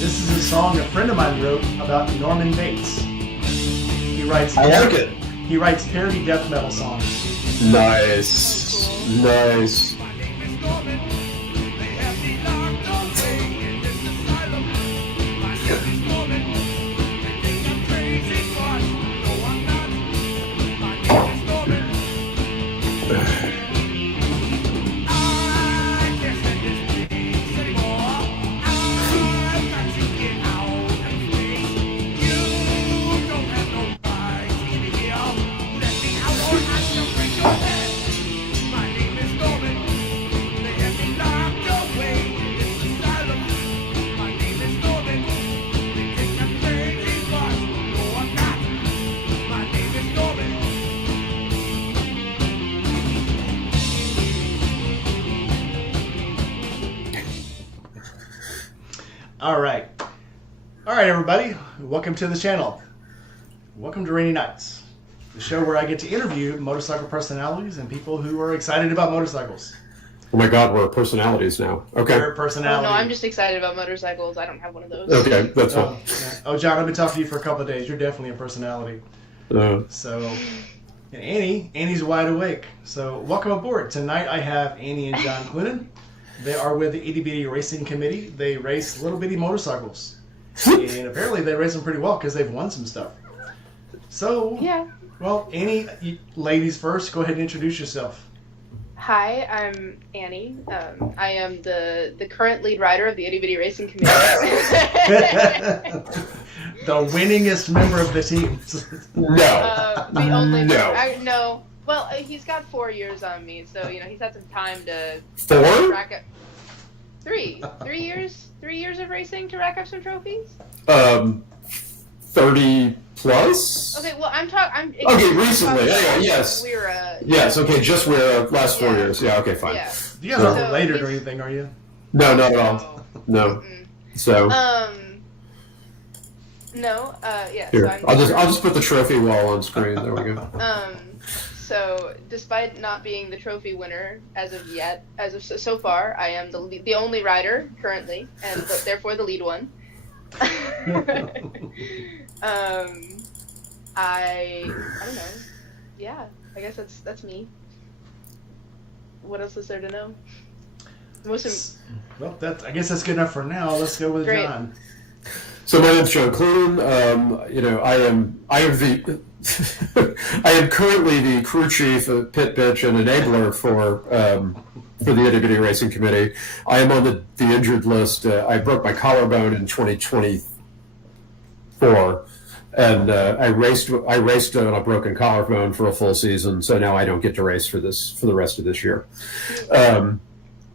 This is a song a friend of mine wrote about Norman Bates. He writes parody death metal songs. Nice. Nice. All right, everybody. Welcome to the channel. Welcome to Rainy Nights, the show where I get to interview motorcycle personalities and people who are excited about motorcycles. Oh my God, we're personalities now. Okay. We're personality. Oh, no, I'm just excited about motorcycles. I don't have one of those. Okay, that's fine. Oh, John, I've been talking to you for a couple of days. You're definitely a personality. So, and Annie's wide awake. So, welcome aboard. Tonight I have Annie and John Clunan. They are with the Itty Bitty Racing Committee. They race little bitty motorcycles. And apparently they race them pretty well because they've won some stuff. So, yeah. Well, Annie, ladies first, go ahead and introduce yourself. Hi, I'm Annie. I am the current lead rider of the Itty Bitty Racing Committee. The winningest member of the team. The only No. no. Well, he's got 4 years on me, so he's had some time to 4? rack up. 3 years. 3 years of racing to rack up some trophies. 30 plus. Okay, well I'm talking. Okay, recently. Anyway, yes. Yes. Okay, just last 4 years. Yeah. Okay, fine. Yeah. You guys aren't related or anything, are you? No, not at all. No. So. No. Yeah. Here, So I'll just put the trophy wall on screen. There we go. So despite not being the trophy winner as of yet, so far, I am the only rider currently, and therefore the lead one. I don't know. Yeah, I guess that's me. What else is there to know? Well, I guess that's good enough for now. Let's go with Great. John. So my name's John Clunan. I am I am currently the crew chief, pit bitch, and enabler for the Itty Bitty Racing Committee. I am on the injured list. I broke my collarbone in 2024, and I raced on a broken collarbone for a full season. So now I don't get to race for the rest of this year.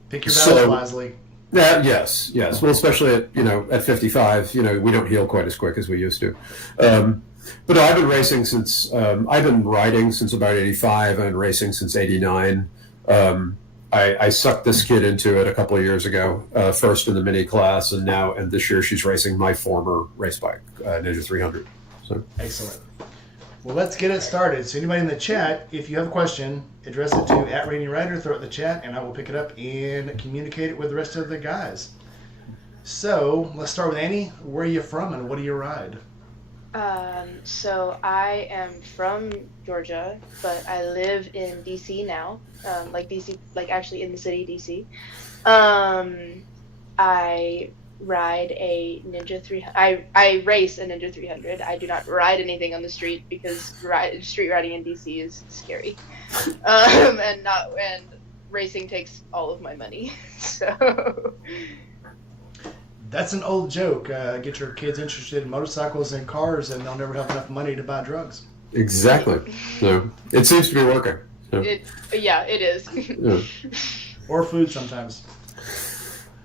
Pick your battles wisely. Yes. Well, especially at 55, we don't heal quite as quick as we used to. But no, I've been racing since I've been riding since about 85 and racing since 89. I sucked this kid into it a couple of years ago, first in the mini class, and this year she's racing my former race bike, Ninja 300. So excellent. Well, let's get it started. So anybody in the chat, if you have a question, address it to @RainyRider, throw it in the chat, and I will pick it up and communicate it with the rest of the guys. So let's start with Annie. Where are you from and what do you ride? So I am from Georgia, but I live in DC now. Actually in the city, DC. I ride a Ninja 300. I race a Ninja 300. I do not ride anything on the street because street riding in DC is scary. And racing takes all of my money. So that's an old joke. Get your kids interested in motorcycles and cars, and they'll never have enough money to buy drugs. Exactly. So it seems to be working. So. It is. Yeah. Or food sometimes.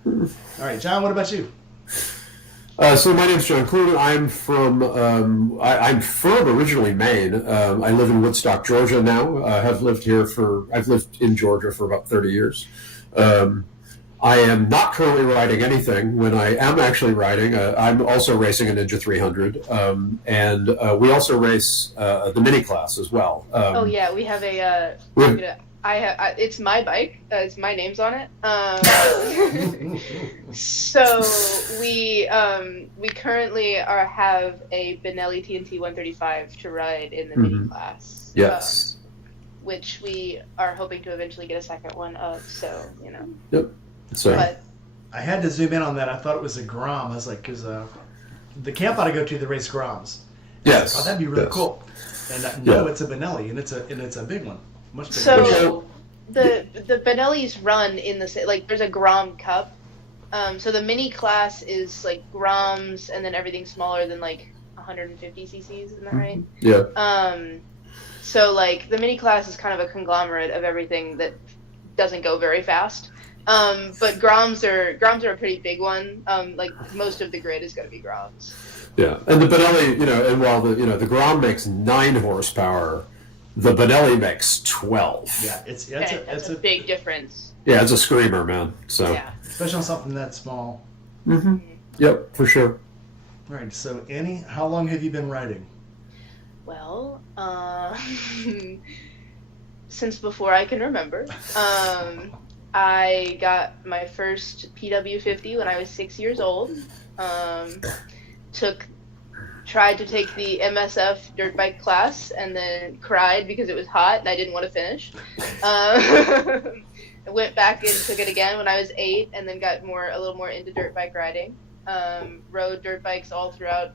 All right, John. What about you? So my name's John Clunan. I'm from originally Maine. I live in Woodstock, Georgia now. I've lived in Georgia for about 30 years. I am not currently riding anything. When I am actually riding, I'm also racing a Ninja 300, and we also race the mini class as well. Oh yeah, we have a it's my bike. It's my name's on it. So we currently have a Benelli TNT 135 to ride in the mini class. Yes. Which we are hoping to eventually get a second one of. So Yep. So. But I had to zoom in on that. I thought it was a Grom. I was like, because the camp I go to, they race Groms. Yes. Like, oh, that'd be really cool. And no, it's a Benelli, and it's a big one, much bigger. So the Benellis run in the like. There's a Grom Cup. So the mini class is like Groms, and then everything smaller than like 150 cc's. Isn't that right? Yeah. So like the mini class is kind of a conglomerate of everything that doesn't go very fast. But Groms are a pretty big one. Like most of the grid is going to be Groms. Yeah, and the Benelli, and while the Grom makes 9 horsepower, the Benelli makes 12. Yeah, it's a big difference. Yeah, it's a screamer, man. So yeah, especially on something that small. Mm-hmm. Yep, for sure. All right, so Annie, how long have you been riding? Well, since before I can remember. I got my first PW50 when I was 6 years old. Tried to take the MSF dirt bike class and then cried because it was hot and I didn't want to finish. I went back and took it again when I was 8 and then got a little more into dirt bike riding. Rode dirt bikes all throughout,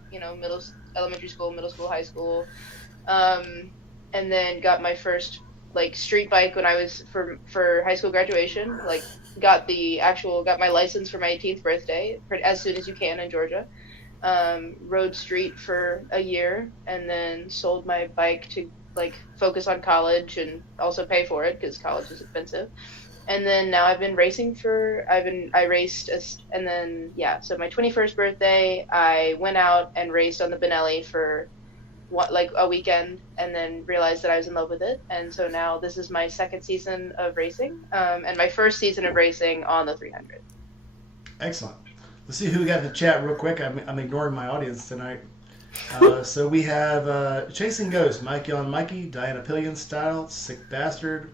elementary school, middle school, high school. And then got my first street bike when I was for high school graduation. Got my license for my 18th birthday as soon as you can in Georgia. Rode street for a year and then sold my bike to focus on college and also pay for it because college is expensive. And then now I've been racing so my 21st birthday I went out and raced on the Benelli for a weekend and then realized that I was in love with it. And so now this is my second season of racing and my first season of racing on the 300. Excellent. Let's see who we got in the chat real quick. I'm ignoring my audience tonight. So we have Chasing Ghost, Mikey on Mikey, Diana Pillion Style, Sick Bastard.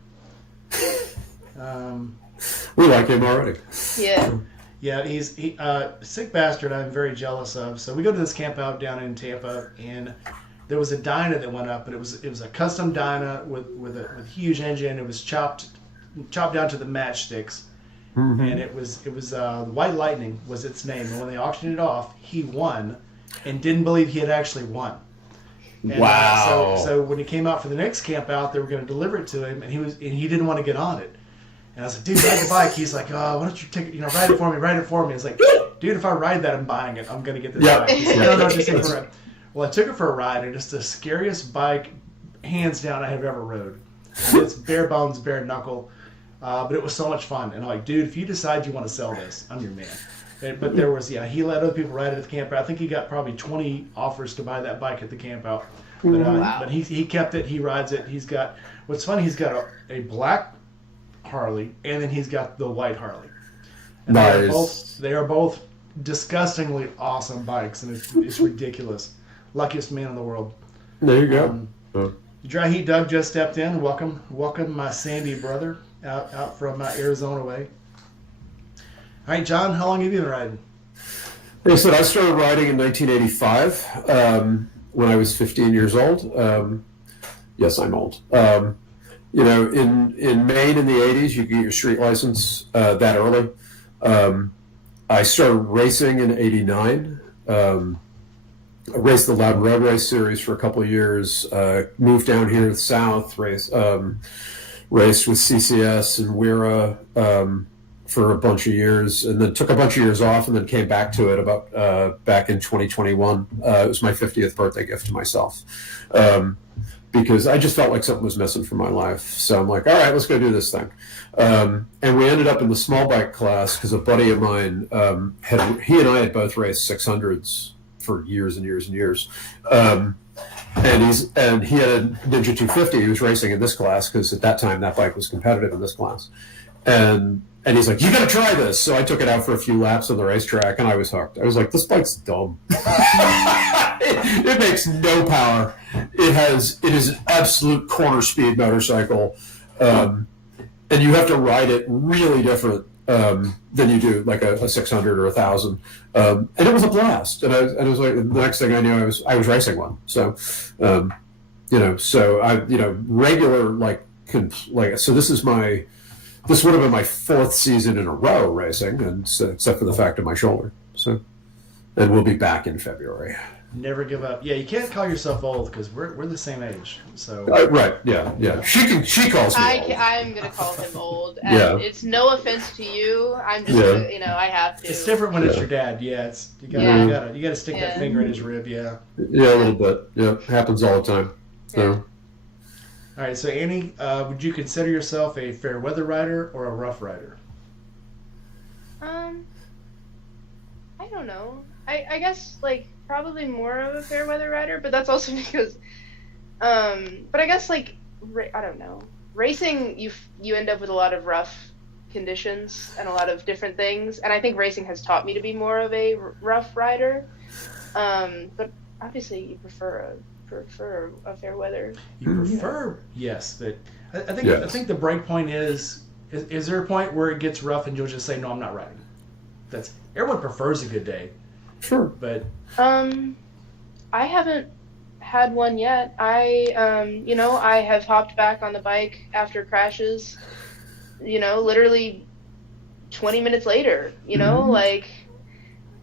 We like him already. Yeah. Yeah, he's Sick Bastard I'm very jealous of. So we go to this camp out down in Tampa, and there was a Dyna that went up, and it was a custom Dyna with a huge engine. It was chopped down to the matchsticks. Mm-hmm. And it was White Lightning was its name. And when they auctioned it off, he won, and didn't believe he had actually won. And, wow! So when he came out for the next camp out, they were going to deliver it to him, and he didn't want to get on it. And I was like, dude, ride the bike. He's like, oh, why don't you take it? Ride it for me. I was like, dude, if I ride that, I'm buying it. I'm going to get this bike. He's like, no, just take it for a ride. Well, I took it for a ride, and it's the scariest bike, hands down, I have ever rode. And it's bare bones, bare knuckle. But it was so much fun. And I'm like, dude, if you decide you want to sell this, I'm your man. But there was, he let other people ride it at the camp out. I think he got probably 20 offers to buy that bike at the camp out. But, wow. But he kept it. He rides it. He's got, what's funny, he's got a black Harley, and then he's got the white Harley. And nice. They are both disgustingly awesome bikes, and it's ridiculous. Luckiest man in the world. There you go. Dry Heat Doug just stepped in. Welcome, my Sandy brother. Out from Arizona way. All right, John, how long have you been riding? Like I said, I started riding in 1985 when I was 15 years old. Yes, I'm old. In Maine in the 80s, you could get your street license that early. I started racing in 89. I raced the Loudon Road Race Series for a couple of years. Moved down here to the South, raced with CCS and Wera for a bunch of years, and then took a bunch of years off, and then came back to it about back in 2021. It was my 50th birthday gift to myself because I just felt like something was missing from my life. So I'm like, all right, let's go do this thing. And we ended up in the small bike class because a buddy of mine he and I had both raced 600s for years and years and years. And he had a Ninja 250. He was racing in this class because at that time that bike was competitive in this class. And he's like, you got to try this. So I took it out for a few laps on the racetrack, and I was hooked. I was like, this bike's dumb. It makes no power. It is an absolute corner speed motorcycle. and you have to ride it really different than you do like a 600 or 1,000. And it was a blast. And I was like, the next thing I knew, I was racing one. So, so I, regular, so this would have been my 4th season in a row racing, and so, except for the fact of my shoulder. So, and we'll be back in February. Never give up. Yeah, you can't call yourself old because we're the same age. So right, yeah. She calls me old. I'm gonna call him old. And it's no offense to you. I'm just gonna, I have to. It's different when it's your dad. Yeah, you gotta stick that finger in his rib. Yeah. Yeah, a little bit. Yeah, happens all the time. So. Yeah. All right, so Annie, would you consider yourself a fair weather rider or a rough rider? I don't know. I guess probably more of a fair weather rider, but that's also because but I guess I don't know. Racing, you end up with a lot of rough conditions and a lot of different things, and I think racing has taught me to be more of a rough rider. But obviously you prefer a fair weather. You prefer, yes, but I think the break point is there a point where it gets rough and you'll just say, no, I'm not riding? That's everyone prefers a good day. Sure. But I haven't had one yet. I have hopped back on the bike after crashes, literally 20 minutes later,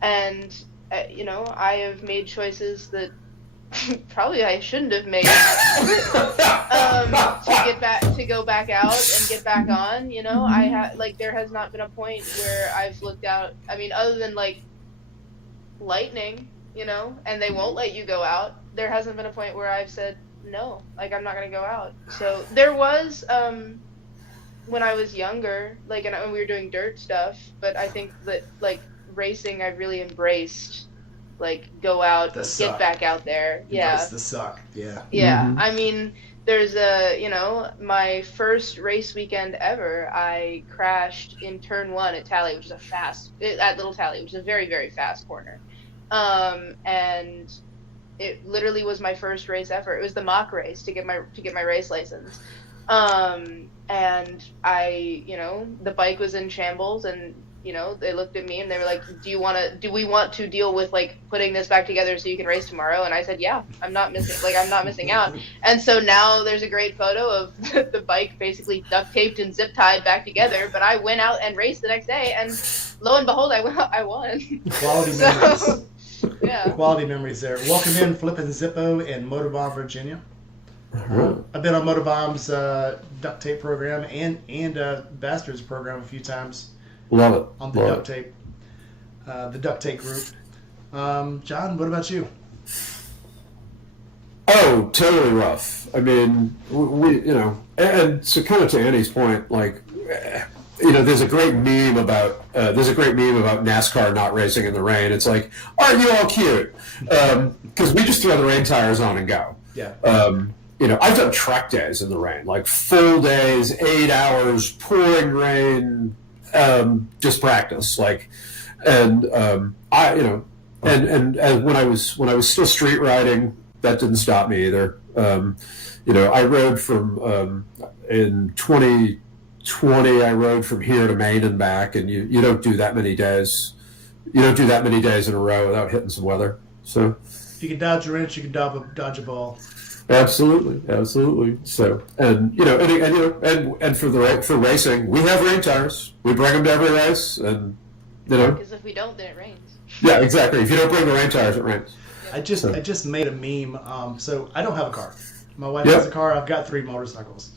and I have made choices that probably I shouldn't have made to go back out and get back on. There has not been a point where I've looked out. I mean, other than lightning, and they won't let you go out. There hasn't been a point where I've said no, I'm not gonna go out. So there was when I was younger, and when we were doing dirt stuff. But I think that racing, I really embraced. Go out, get back out there. Embrace the suck. Yeah. Yeah. Mm-hmm. I mean, there's my first race weekend ever, I crashed in turn 1 at Tally, which is at Little Tally, which is a very, very fast corner. And it literally was my first race ever. It was the mock race to get my race license. And I, the bike was in shambles, and they looked at me and they were like, do we want to deal with putting this back together so you can race tomorrow? And I said, yeah, I'm not missing out. And so now there's a great photo of the bike basically duct taped and zip tied back together, but I went out and raced the next day, and lo and behold, I won. Quality memories. Yeah. Quality memories there. Welcome in Flippin' Zippo in Motorbomb, Virginia. I've been on Motorbomb's duct tape program and Bastards program a few times. Love it. On the duct tape group. John, what about you? Oh, totally rough. I mean, we and so kind of to Annie's point, there's a great meme about NASCAR not racing in the rain. It's like, aren't you all cute? Because we just throw the rain tires on and go. Yeah. I've done track days in the rain, full days, 8 hours, pouring rain. Just practice, and when I was still street riding, that didn't stop me either. I rode from in 2020. I rode from here to Maine and back, and you don't do that many days. You don't do that many days in a row without hitting some weather. So if you can dodge a wrench, you can dodge a ball. Absolutely. So, and for racing, we have rain tires. We bring them to every race, and because if we don't, then it rains. Yeah, exactly. If you don't bring the rain tires, it rains. I just made a meme. So I don't have a car. My wife has a car. I've got 3 motorcycles,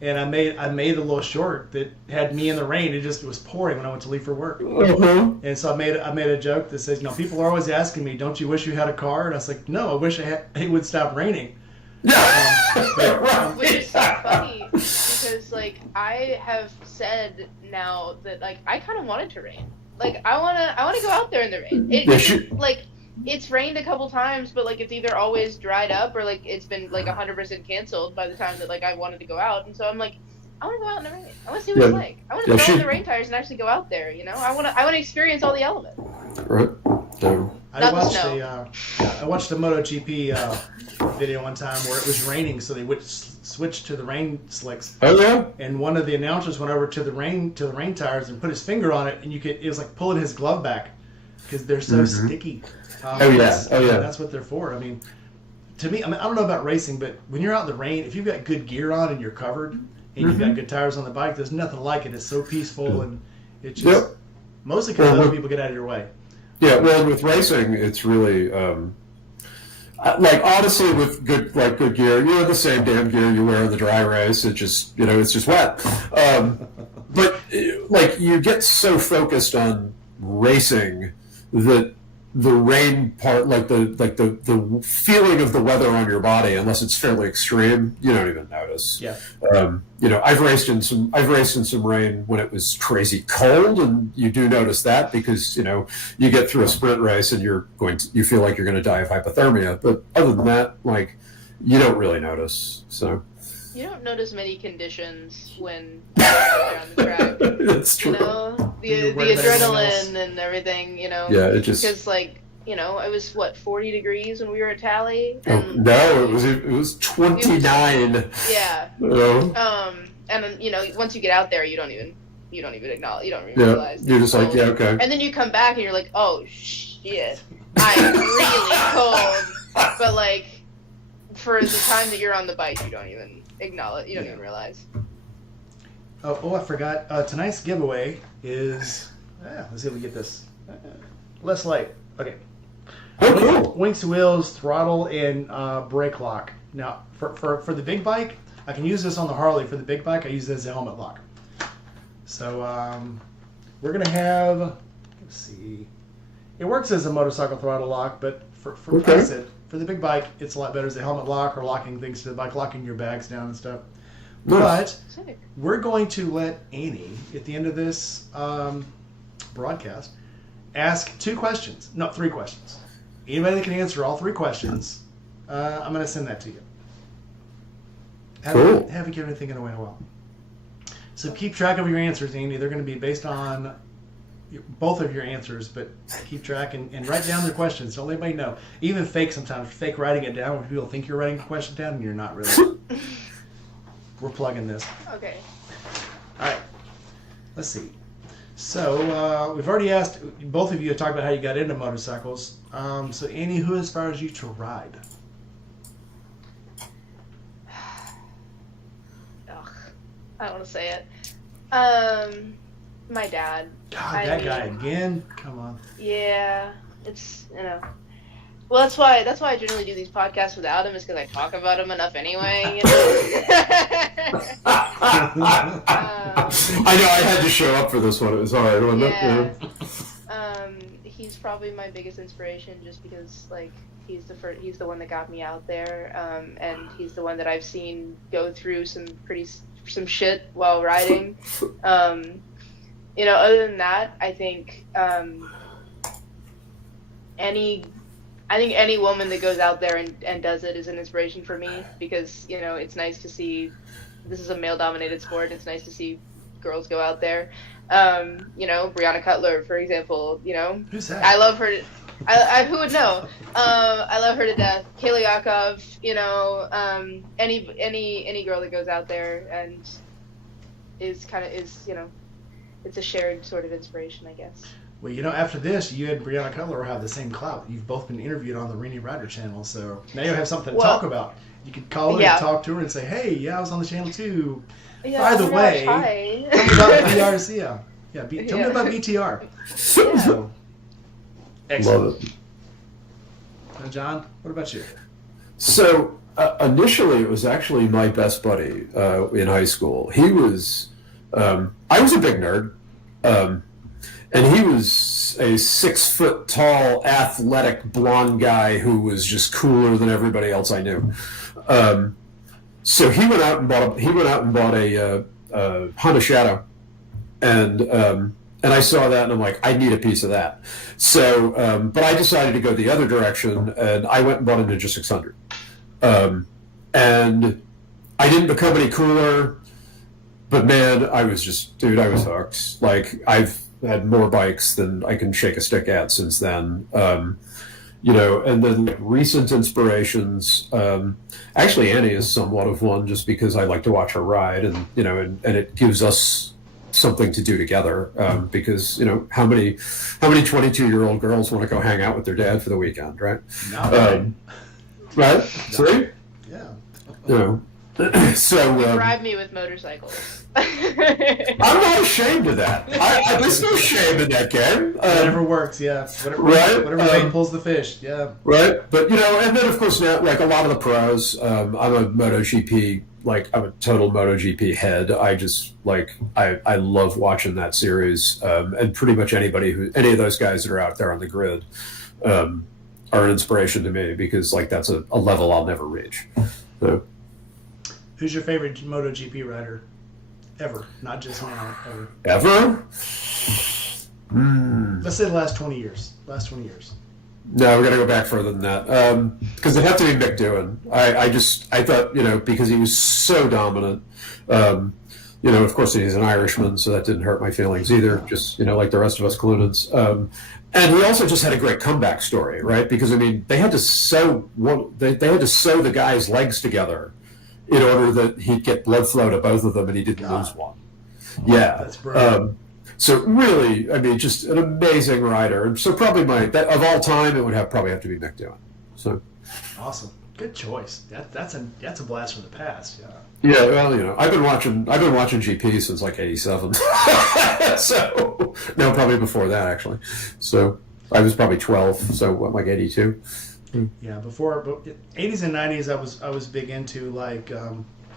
and I made a little short that had me in the rain. It was pouring when I went to leave for work, and so I made a joke that says, people are always asking me, "Don't you wish you had a car?" And I was like, "No, I wish it would stop raining." Yeah, which is so funny because I have said now that I kind of want it to rain. I want to go out there in the rain. It's rained a couple times, but it's either always dried up or it's been 100% canceled by the time that I wanted to go out. And so I'm I want to go out in the rain. I want to see what it's like. I want to throw in the rain tires and actually go out there. I want to experience all the elements. Right. So, I watched a MotoGP video one time where it was raining, so they would switch to the rain slicks. oh yeah, And one of the announcers went over to the rain tires and put his finger on it, and it was like pulling his glove back because they're so sticky. That's what they're for. I mean, to me, I don't know about racing, but when you're out in the rain, if you've got good gear on and you're covered and you've got good tires on the bike, there's nothing like it. It's so peaceful, and it's just mostly because other people get out of your way. Yeah, well, with racing, it's really like honestly, with good gear, you have the same damn gear you wear in the dry race. It just it's just wet. But like you get so focused on racing that the rain part, like the feeling of the weather on your body, unless it's fairly extreme, you don't even notice. Yeah. I've raced in some rain when it was crazy cold, and you do notice that because you get through a sprint race and you feel like you're going to die of hypothermia. But other than that, like you don't really notice. So. You don't notice many conditions when you're on the track. That's true. The adrenaline and everything, Yeah, it just because it was 40 degrees when we were at Tally. And, no, it was 29. Yeah. And then once you get out there, you don't even acknowledge, you don't even realize. You're just like, yeah, okay. And then you come back and you're like, oh shit, I'm really cold. But like, for the time that you're on the bike, you don't even acknowledge, you don't even realize. Oh, I forgot. Tonight's giveaway is, let's see if we get this. Less light. Okay. Oh, cool. Winks, wheels, throttle, and brake lock. Now, for the big bike, I can use this on the Harley. For the big bike, I use this as a helmet lock. So we're going to have, let's see. It works as a motorcycle throttle lock, but for the big bike, it's a lot better as a helmet lock or locking things to the bike, locking your bags down and stuff. But we're going to let Annie, at the end of this broadcast, ask 3 questions. Anybody that can answer all 3 questions, I'm going to send that to you. Cool. Haven't given anything away in a while. So keep track of your answers, Annie. They're going to be based on both of your answers, but keep track and write down their questions. Don't let anybody know. Even sometimes fake writing it down when people think you're writing a question down and you're not really. We're plugging this. Okay. All right. Let's see. So we've already asked, both of you have talked about how you got into motorcycles. So Annie, who inspires you to ride? Ugh, I don't want to say it. My dad. God, that guy again? Come on. Yeah, it's Well, that's why I generally do these podcasts without him, is because I talk about him enough anyway. I know I had to show up for this one. It was hard, wasn't it? Yeah. He's probably my biggest inspiration, just because he's the one that got me out there, and he's the one that I've seen go through some shit while riding. Other than that, I think any woman that goes out there and does it is an inspiration for me, because it's nice to see. This is a male-dominated sport. It's nice to see girls go out there. Brianna Cutler, for example. Who's that? I love her. Who would know? I love her to death. Kaylee Yakov. Any girl that goes out there and is it's a shared sort of inspiration, I guess. Well, after this, you and Brianna Cutler will have the same clout. You've both been interviewed on the Rennie Rider channel, so now you'll have something to talk about. You could call her and talk to her and say, hey, I was on the channel too. Yeah, by the way, tell me about BRC. Tell me about BTR. Yeah. So, excellent. Love it. Now, John, what about you? So initially, it was actually my best buddy in high school. He was, I was a big nerd, and he was a 6 foot tall, athletic, blonde guy who was just cooler than everybody else I knew. So he went out and bought a Honda Shadow, and I saw that and I'm like, I need a piece of that. So, but I decided to go the other direction, and I went and bought a Ninja 600. And I didn't become any cooler, but man, I was hooked. Like had more bikes than I can shake a stick at since then. And then like, recent inspirations. Actually, Annie is somewhat of one, just because I like to watch her ride, and and it gives us something to do together. Because how many 22-year-old girls want to go hang out with their dad for the weekend, right? Right? See? Yeah. So drive me with motorcycles. I'm not ashamed of that. There's no shame in that game. Whatever works, yeah. Whatever bait pulls the fish, yeah. Right, but and then of course now, like a lot of the pros, I'm a MotoGP, I'm a total MotoGP head. I just I love watching that series, and pretty much any of those guys that are out there on the grid, are an inspiration to me, because that's a level I'll never reach. So. Who's your favorite MotoGP rider ever? Not just now, ever. Ever? Let's say the last 20 years. No, we got to go back further than that, because it had to be Mick Doohan. I thought, because he was so dominant. Of course he's an Irishman, so that didn't hurt my feelings either. Just like the rest of us Clunans. And he also just had a great comeback story, right? Because they had to sew the guy's legs together in order that he'd get blood flow to both of them, and he didn't lose one. Yeah. That's brilliant. So really, just an amazing rider. And so probably of all time, it would probably have to be Mick Doohan. So. Awesome. Good choice. That's a blast from the past. Yeah. Yeah. Well, I've been watching GP since '87. So no, probably before that actually. So I was probably 12. So 82. Yeah, before 80s and 90s, I was big into like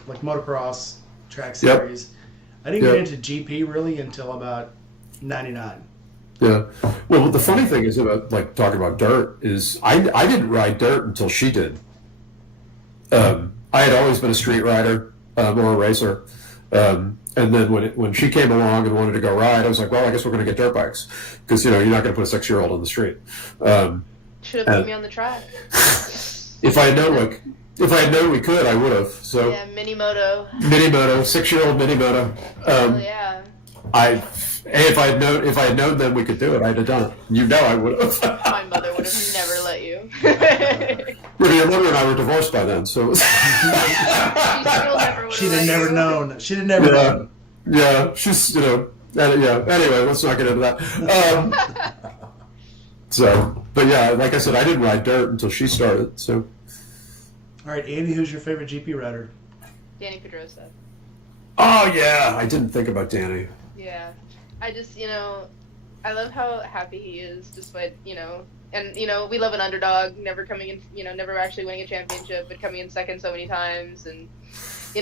motocross track series. Yep. I didn't get into GP really until about 99. Yeah. Well, the funny thing is about talking about dirt is I didn't ride dirt until she did. I had always been a street rider or a racer, and then when she came along and wanted to go ride, I was like, well, I guess we're going to get dirt bikes, because you're not going to put a 6-year-old on the street. Should have put me on the track. If I had known we could, I would have. So yeah, mini moto, 6-year-old mini moto. Yeah. If I had known then we could do it, I'd have done it. I would have. My mother would have never let you. Well, your mother and I were divorced by then, so. She'd have never known. She'd have never known. Yeah, she's yeah. Anyway, let's not get into that. But yeah, like I said, I didn't ride dirt until she started. So. All right, Andy, who's your favorite GP rider? Danny Pedrosa. Oh yeah, I didn't think about Danny. Yeah, I just I love how happy he is, despite and we love an underdog, never coming in, never actually winning a championship, but coming in second so many times, and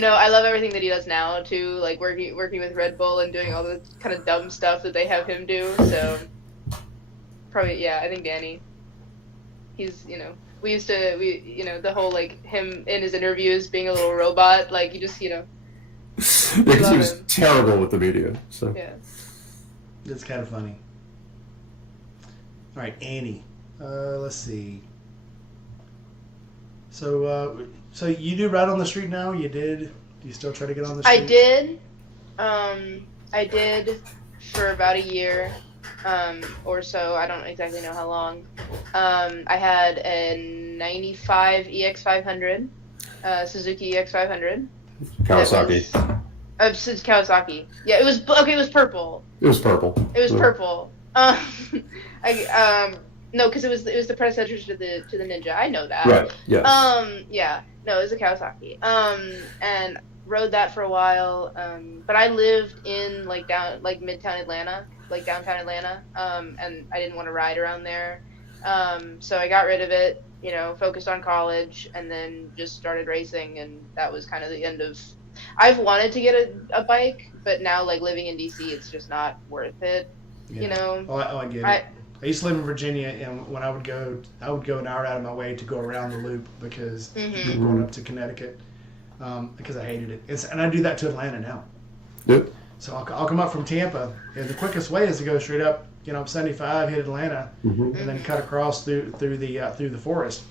I love everything that he does now too, like working with Red Bull and doing all the kind of dumb stuff that they have him do. So. Probably, yeah, I think Danny. He's, we used to, the whole, him in his interviews being a little robot, you just, Yeah, because he was terrible with the media, so. Yeah. That's kind of funny. All right, Annie. Let's see. So you do ride on the street now? You did? Do you still try to get on the street? I did for about a year. Or so, I don't exactly know how long. I had a 95 EX500, Suzuki EX500. Kawasaki. Kawasaki. Yeah, it was purple. It was purple. Purple. No, because it was the predecessor to the Ninja. I know that. Right. Yeah. Yeah. No, it was a Kawasaki. And rode that for a while. But I lived in midtown Atlanta. Downtown Atlanta, and I didn't want to ride around there, so I got rid of it, focused on college, and then just started racing, and that was kind of the end of. I've wanted to get a bike, but now living in DC, it's just not worth it, I get it. I used to live in Virginia, and when I would go an hour out of my way to go around the loop because going up to Connecticut, because I hated it. And I do that to Atlanta now. Yep. So I'll come up from Tampa, and the quickest way is to go straight up, 75, hit Atlanta, and then cut across through the forest.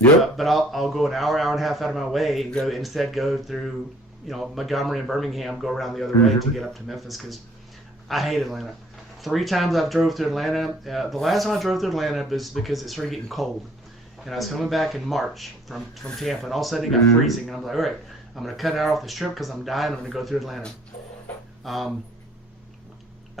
Yep. But I'll go an hour and a half out of my way and go through Montgomery and Birmingham, go around the other way to get up to Memphis because I hate Atlanta. 3 times I've drove through Atlanta. The last time I drove through Atlanta was because it started getting cold. And I was coming back in March from Tampa, and all of a sudden it got freezing. And I'm like, all right, I'm going to cut out off the strip because I'm dying. I'm going to go through Atlanta.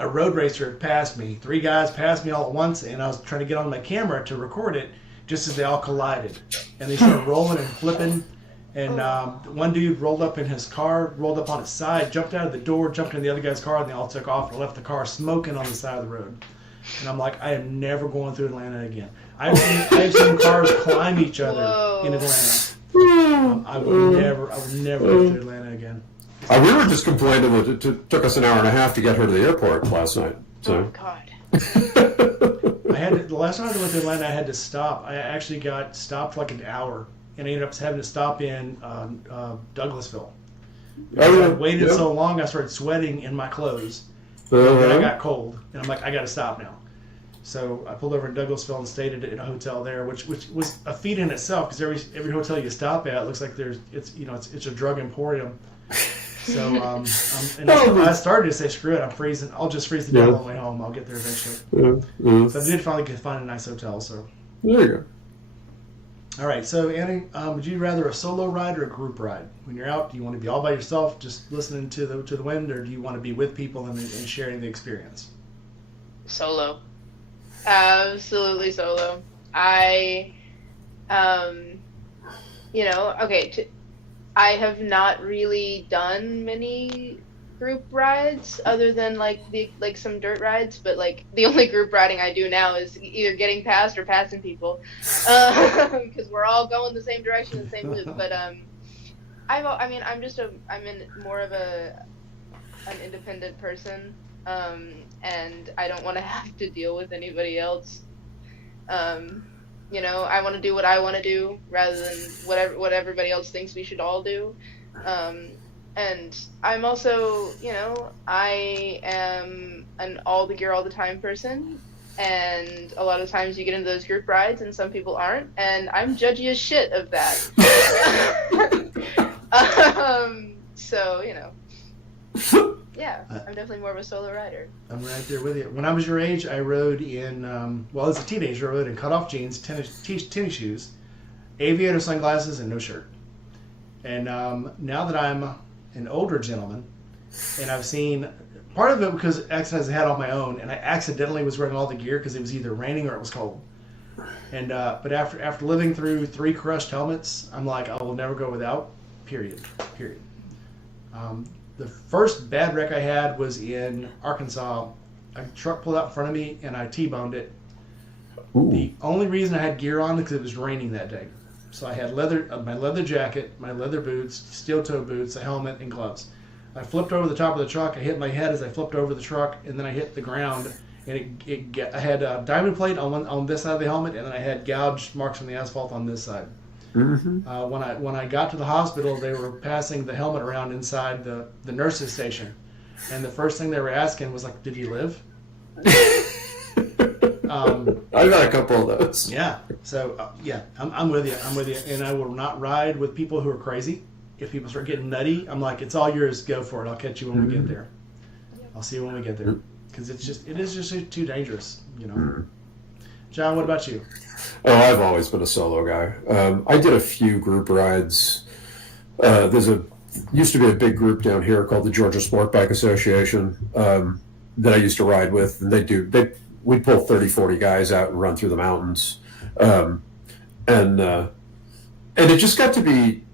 A road racer passed me. 3 guys passed me all at once, and I was trying to get on my camera to record it just as they all collided. And they started rolling and flipping. And one dude rolled up in his car, rolled up on his side, jumped out of the door, jumped into the other guy's car, and they all took off and left the car smoking on the side of the road. And I'm like, I am never going through Atlanta again. I've seen cars climb each other in Atlanta. I would never go through Atlanta again. We were just complaining that it took us an hour and a half to get her to the airport last night. So. Oh God. The last time I went to Atlanta, I had to stop. I actually got stopped for like an hour, and I ended up having to stop in Douglasville. I waited so long, I started sweating in my clothes. And then I got cold, and I'm like, I got to stop now. So I pulled over in Douglasville and stayed in a hotel there, which was a feat in itself, because every hotel you stop at looks like it's a drug emporium. So I started to say, screw it, I'm freezing. I'll just freeze to death on the way home. I'll get there eventually. So I did finally find a nice hotel. So there you go. All right. So Annie, would you rather a solo ride or a group ride? When you're out, do you want to be all by yourself, just listening to the wind, or do you want to be with people and sharing the experience? Solo. Absolutely solo. I have not really done many group rides other than like some dirt rides, but like the only group riding I do now is either getting past or passing people, because we're all going the same direction, the same loop. But I'm more of an independent person, and I don't want to have to deal with anybody else. I want to do what I want to do rather than what everybody else thinks we should all do. And I'm also, I am an all the gear all the time person. And a lot of times you get into those group rides and some people aren't. And I'm judgy as shit of that. So, yeah, I'm definitely more of a solo rider. I'm right there with you. When I was your age, I rode in, as a teenager, I rode in cutoff jeans, tennis shoes, aviator sunglasses, and no shirt. And now that I'm an older gentleman, and I've seen, part of it because accidents I had on my own, and I accidentally was wearing all the gear because it was either raining or it was cold. And but after living through 3 crushed helmets, I'm like, I will never go without, period. The first bad wreck I had was in Arkansas. A truck pulled out in front of me, and I T-boned it. Ooh. The only reason I had gear on is because it was raining that day. So I had my leather jacket, my leather boots, steel-toe boots, a helmet, and gloves. I flipped over the top of the truck. I hit my head as I flipped over the truck, and then I hit the ground. And I had a diamond plate on this side of the helmet, and then I had gouged marks on the asphalt on this side. Mm-hmm. When I got to the hospital, they were passing the helmet around inside the nurses' station, and the first thing they were asking was like, "Did he live?" I've got a couple of those. Yeah. So I'm with you. And I will not ride with people who are crazy. If people start getting nutty, I'm like, it's all yours. Go for it. I'll catch you when we get there. I'll see you when we get there, because it is just too dangerous. John, what about you? Oh, I've always been a solo guy. I did a few group rides. Used to be a big group down here called the Georgia Sport Bike Association that I used to ride with, and we'd pull 30, 40 guys out and run through the mountains, and it just got to be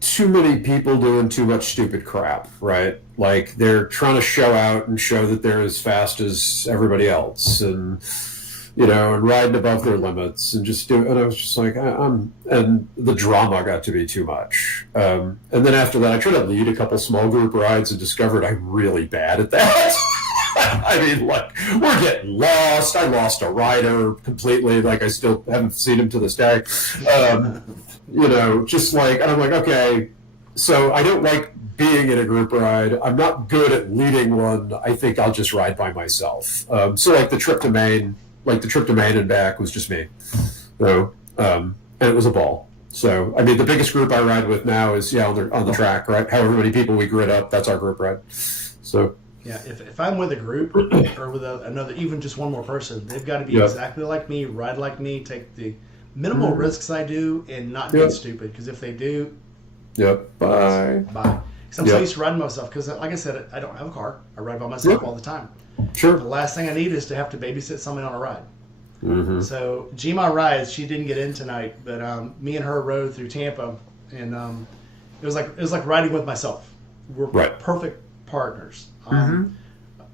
too many people doing too much stupid crap, right? Like they're trying to show out and show that they're as fast as everybody else, and and riding above their limits, and and I was just like, and the drama got to be too much. And then after that, I tried to lead a couple small group rides and discovered I'm really bad at that. I mean, like, we're getting lost. I lost a rider completely. Like, I still haven't seen him to this day. Just like, and I'm like, okay, so I don't like being in a group ride. I'm not good at leading one. I think I'll just ride by myself. So like the trip to Maine and back was just me, and it was a ball. So, I mean, the biggest group I ride with now is on the track, right? However many people we grid up, that's our group ride. So, Yeah, if I'm with a group or with another, even just one more person, they've got to be exactly like me, ride like me, take the minimal risks I do, and not get stupid. Because if they do, bye. Because I'm so used to riding myself. Because like I said, I don't have a car. I ride by myself all the time. Sure. The last thing I need is to have to babysit somebody on a ride. Mm-hmm. So Gma rides. She didn't get in tonight, but me and her rode through Tampa, and it was like riding with myself. We're perfect partners.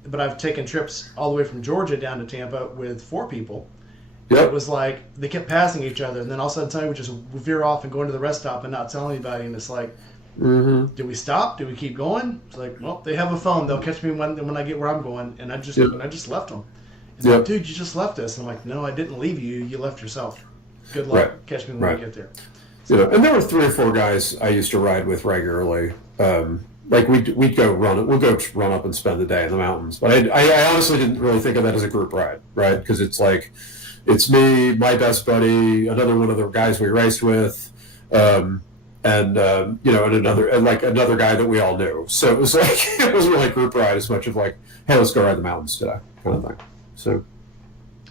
But I've taken trips all the way from Georgia down to Tampa with 4 people. It was like they kept passing each other, and then all of a sudden we just veer off and go into the rest stop and not tell anybody. And it's like, do we stop? Do we keep going? It's like, well, they have a phone. They'll catch me when I get where I'm going. And I just left them. And like, dude, you just left us. And I'm like, no, I didn't leave you. You left yourself. Good luck. Catch me when we get there. So, and there were 3 or 4 guys I used to ride with regularly. Like we'd go run. We'll go run up and spend the day in the mountains. But I honestly didn't really think of that as a group ride, right? Because it's like, it's me, my best buddy, another one of the guys we raced with, and another guy that we all knew. So it was like it wasn't really a group ride as much of like, hey, let's go ride the mountains today, kind of thing. So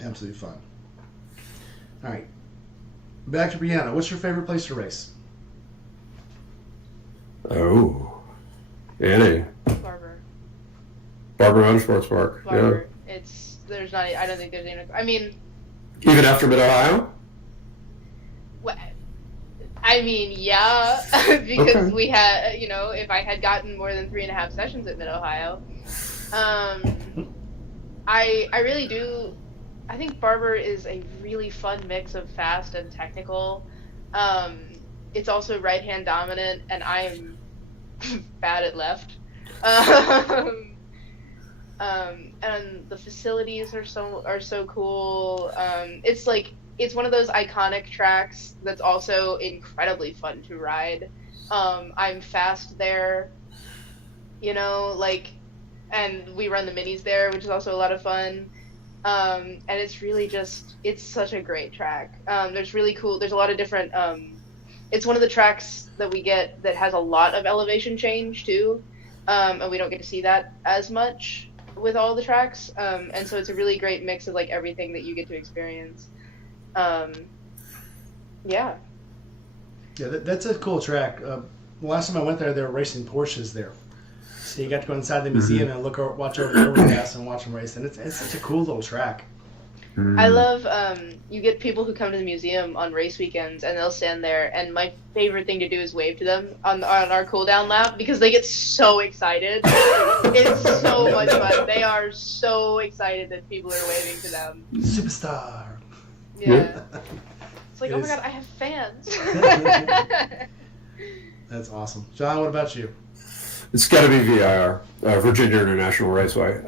absolutely fun. All right, back to Brianna. What's your favorite place to race? Oh. Annie. Barber Motorsports Park. Barber. Yeah. There's not. I don't think there's even. I mean. Even after Mid Ohio. What? I mean, yeah, because we had, if I had gotten more than 3.5 sessions at Mid Ohio, I really do. I think Barber is a really fun mix of fast and technical. It's also right-hand dominant, and I am bad at left. And the facilities are so cool. It's one of those iconic tracks that's also incredibly fun to ride. I'm fast there, and we run the minis there, which is also a lot of fun. And it's really it's such a great track. There's a lot of different, it's one of the tracks that we get that has a lot of elevation change too. And we don't get to see that as much with all the tracks. And so it's a really great mix of like everything that you get to experience. Yeah, that's a cool track. The last time I went there, they were racing Porsches there. So you got to go inside the museum and watch over the overpass and watch them race. And it's such a cool little track. I love, you get people who come to the museum on race weekends and they'll stand there, and my favorite thing to do is wave to them on our cool down lap because they get so excited. It's so much fun. They are so excited that people are waving to them. Superstar. Yeah. It's like, oh my god, I have fans. That's awesome. John, what about you? It's got to be VIR, Virginia International Raceway.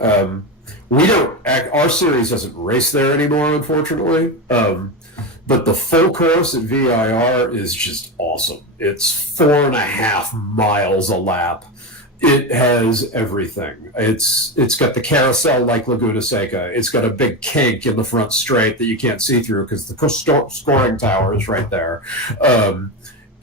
Our series doesn't race there anymore, unfortunately. But the full course at VIR is just awesome. It's 4.5 miles a lap. It has everything. It's got the carousel like Laguna Seca. It's got a big kink in the front straight that you can't see through because the scoring tower is right there.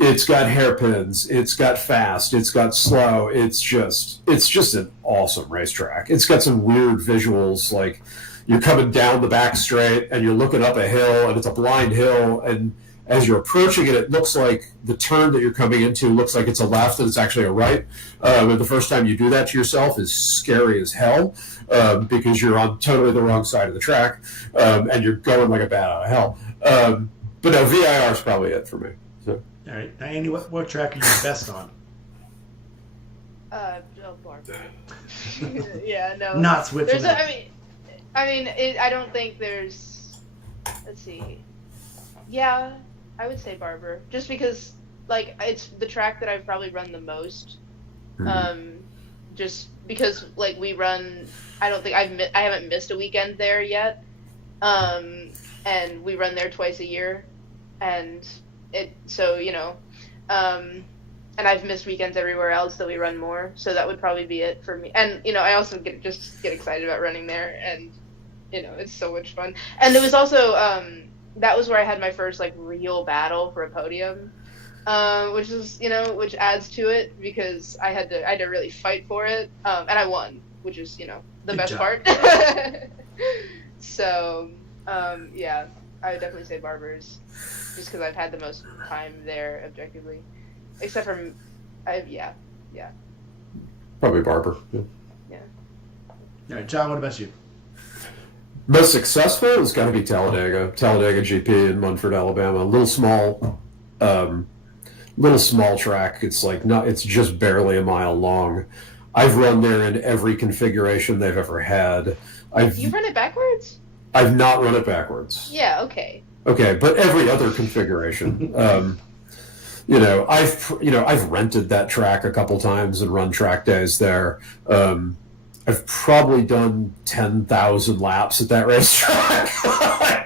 It's got hairpins. It's got fast. It's got slow. It's just an awesome racetrack. It's got some weird visuals, like you're coming down the back straight and you're looking up a hill, and it's a blind hill, and as you're approaching it, it looks like the turn that you're coming into looks like it's a left and it's actually a right. And the first time you do that to yourself is scary as hell because you're on totally the wrong side of the track and you're going like a bat out of hell. But no, VIR is probably it for me. So. All right, now Andy, what track are you best on? Barber. Yeah, no. Not switching. I don't think there's. Let's see. Yeah, I would say Barber, just because like it's the track that I've probably run the most. Just because like we run. I don't think I haven't missed a weekend there yet. And we run there twice a year, and. And I've missed weekends everywhere else that we run more, so that would probably be it for me. And I also get excited about running there, and it's so much fun. And it was also that was where I had my first like real battle for a podium, which is which adds to it because I had to really fight for it, and I won. which is the Good best job. part. So yeah, I would definitely say Barbers, just because I've had the most time there objectively, except for yeah. Probably Barber. Yeah. All right, John, what about you? Most successful has got to be Talladega GP in Munford, Alabama. Little small track. It's like it's just barely a mile long. I've run there in every configuration they've ever had. You've run it backwards? I've not run it backwards. Yeah. Okay. Okay, but every other configuration. I've rented that track a couple times and run track days there. I've probably done 10,000 laps at that racetrack. I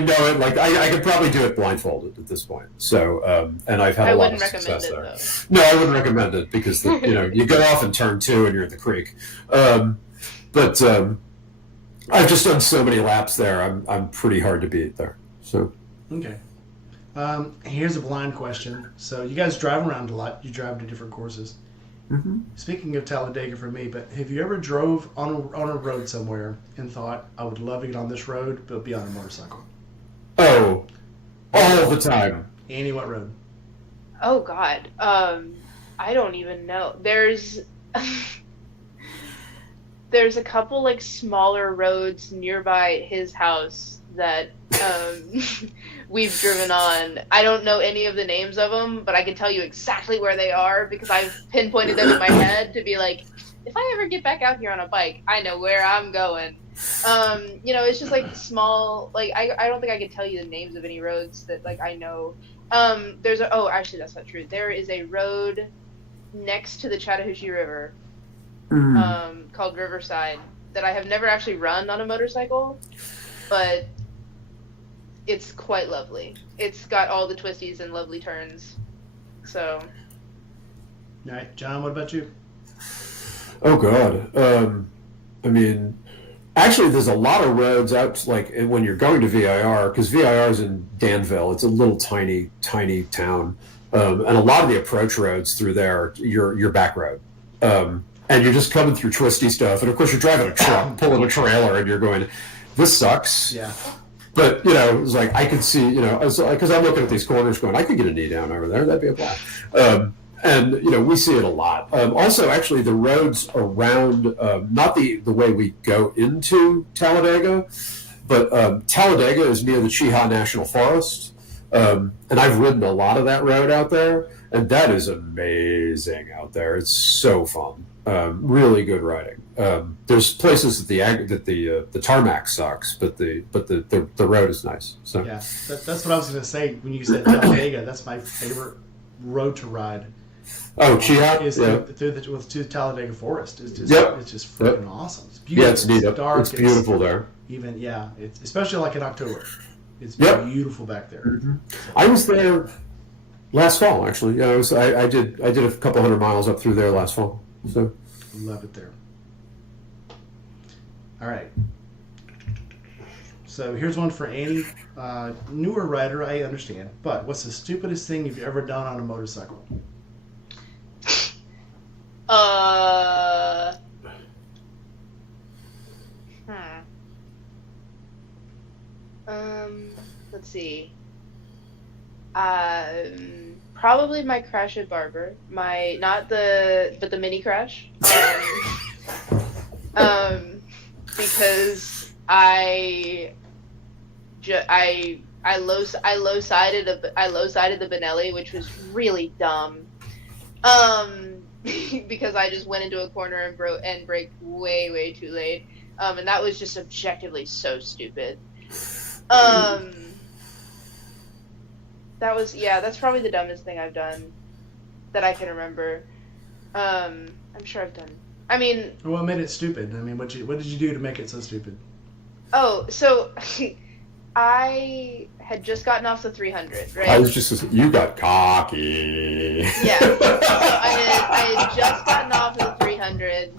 know it. Like I could probably do it blindfolded at this point. So, and I've had a lot of success there. Though. No, I wouldn't recommend it because you get off in turn 2 and you're at the creek. But I've just done so many laps there. I'm pretty hard to beat there. So okay. Here's a blind question. So you guys drive around a lot. You drive to different courses. Mm-hmm. Speaking of Talladega for me, but have you ever drove on a road somewhere and thought, I would love to get on this road, but be on a motorcycle? Oh, all the time. Annie, what road? Oh God, I don't even know. There's a couple like smaller roads nearby his house that we've driven on. I don't know any of the names of them, but I can tell you exactly where they are because I've pinpointed them in my head to be like, if I ever get back out here on a bike, I know where I'm going. It's just like small, like I don't think I can tell you the names of any roads that like I know. Actually that's not true. There is a road next to the Chattahoochee River called Riverside that I have never actually run on a motorcycle, but it's quite lovely. It's got all the twisties and lovely turns. So. All right, John, what about you? Oh God. Actually, there's a lot of roads out, like when you're going to VIR, because VIR is in Danville. It's a little tiny town, and a lot of the approach roads through there, you're back road, and you're just coming through twisty stuff. And of course, you're driving a truck, pulling a trailer, and you're going, "This sucks." Yeah. But it was like I could see, because I'm looking at these corners, going, I could get a knee down over there. That'd be a blast. And we see it a lot. Also, actually, the roads around, not the way we go into Talladega, but Talladega is near the Cheehaw National Forest, and I've ridden a lot of that road out there, and that is amazing out there. It's so fun. Really good riding. There's places that the tarmac sucks, but the road is nice. So yeah, that's what I was going to say when you said Talladega. That's my favorite road to ride. Oh, Cheehaw is through Talladega Forest. It's just freaking awesome. It's beautiful. Yeah, it's neat. It's dark. It's beautiful there. Even it's especially like in October. It's beautiful back there. Mm-hmm. I was there last fall, actually. Yeah, I did a couple 100 miles up through there last fall. So love it there. All right. So here's one for Annie. Newer rider, I understand, but what's the stupidest thing you've ever done on a motorcycle? Let's see. Probably my crash at Barber. Not the mini crash. Because I low sided the Benelli, which was really dumb. Because I just went into a corner and braked way too late. And that was just objectively so stupid. That's probably the dumbest thing I've done that I can remember. I'm sure I've done. I mean, what made it stupid? I mean, what did you do to make it so stupid? Oh, so I had just gotten off the 300, right? I was just, you got cocky. Yeah. So I had just gotten off the 300.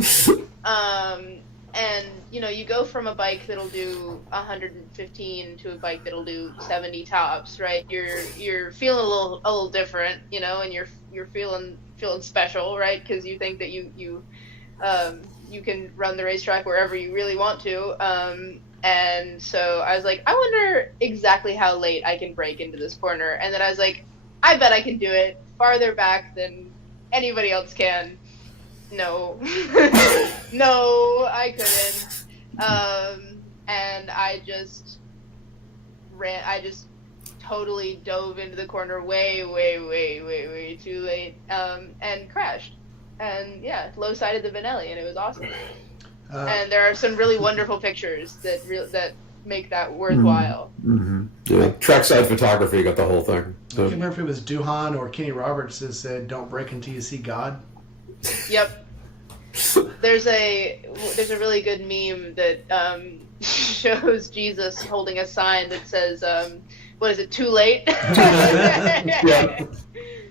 And you go from a bike that'll do 115 to a bike that'll do 70 tops, right? You're feeling a little different, and you're feeling special, right? Because you think that you You can run the racetrack wherever you really want to. And so I was like, I wonder exactly how late I can break into this corner. And then I was like, I bet I can do it farther back than anybody else can. No. No, I couldn't. And I just totally dove into the corner way too late, and crashed. And yeah, low-sided the Benelli, and it was awesome. And there are some really wonderful pictures that make that worthwhile. Mm-hmm. Yeah, trackside photography got the whole thing. I can't remember if it was Duhan or Kenny Roberts that said, "Don't break until you see God." Yep. There's a really good meme that shows Jesus holding a sign that says, "What is it? Too late?" Yeah.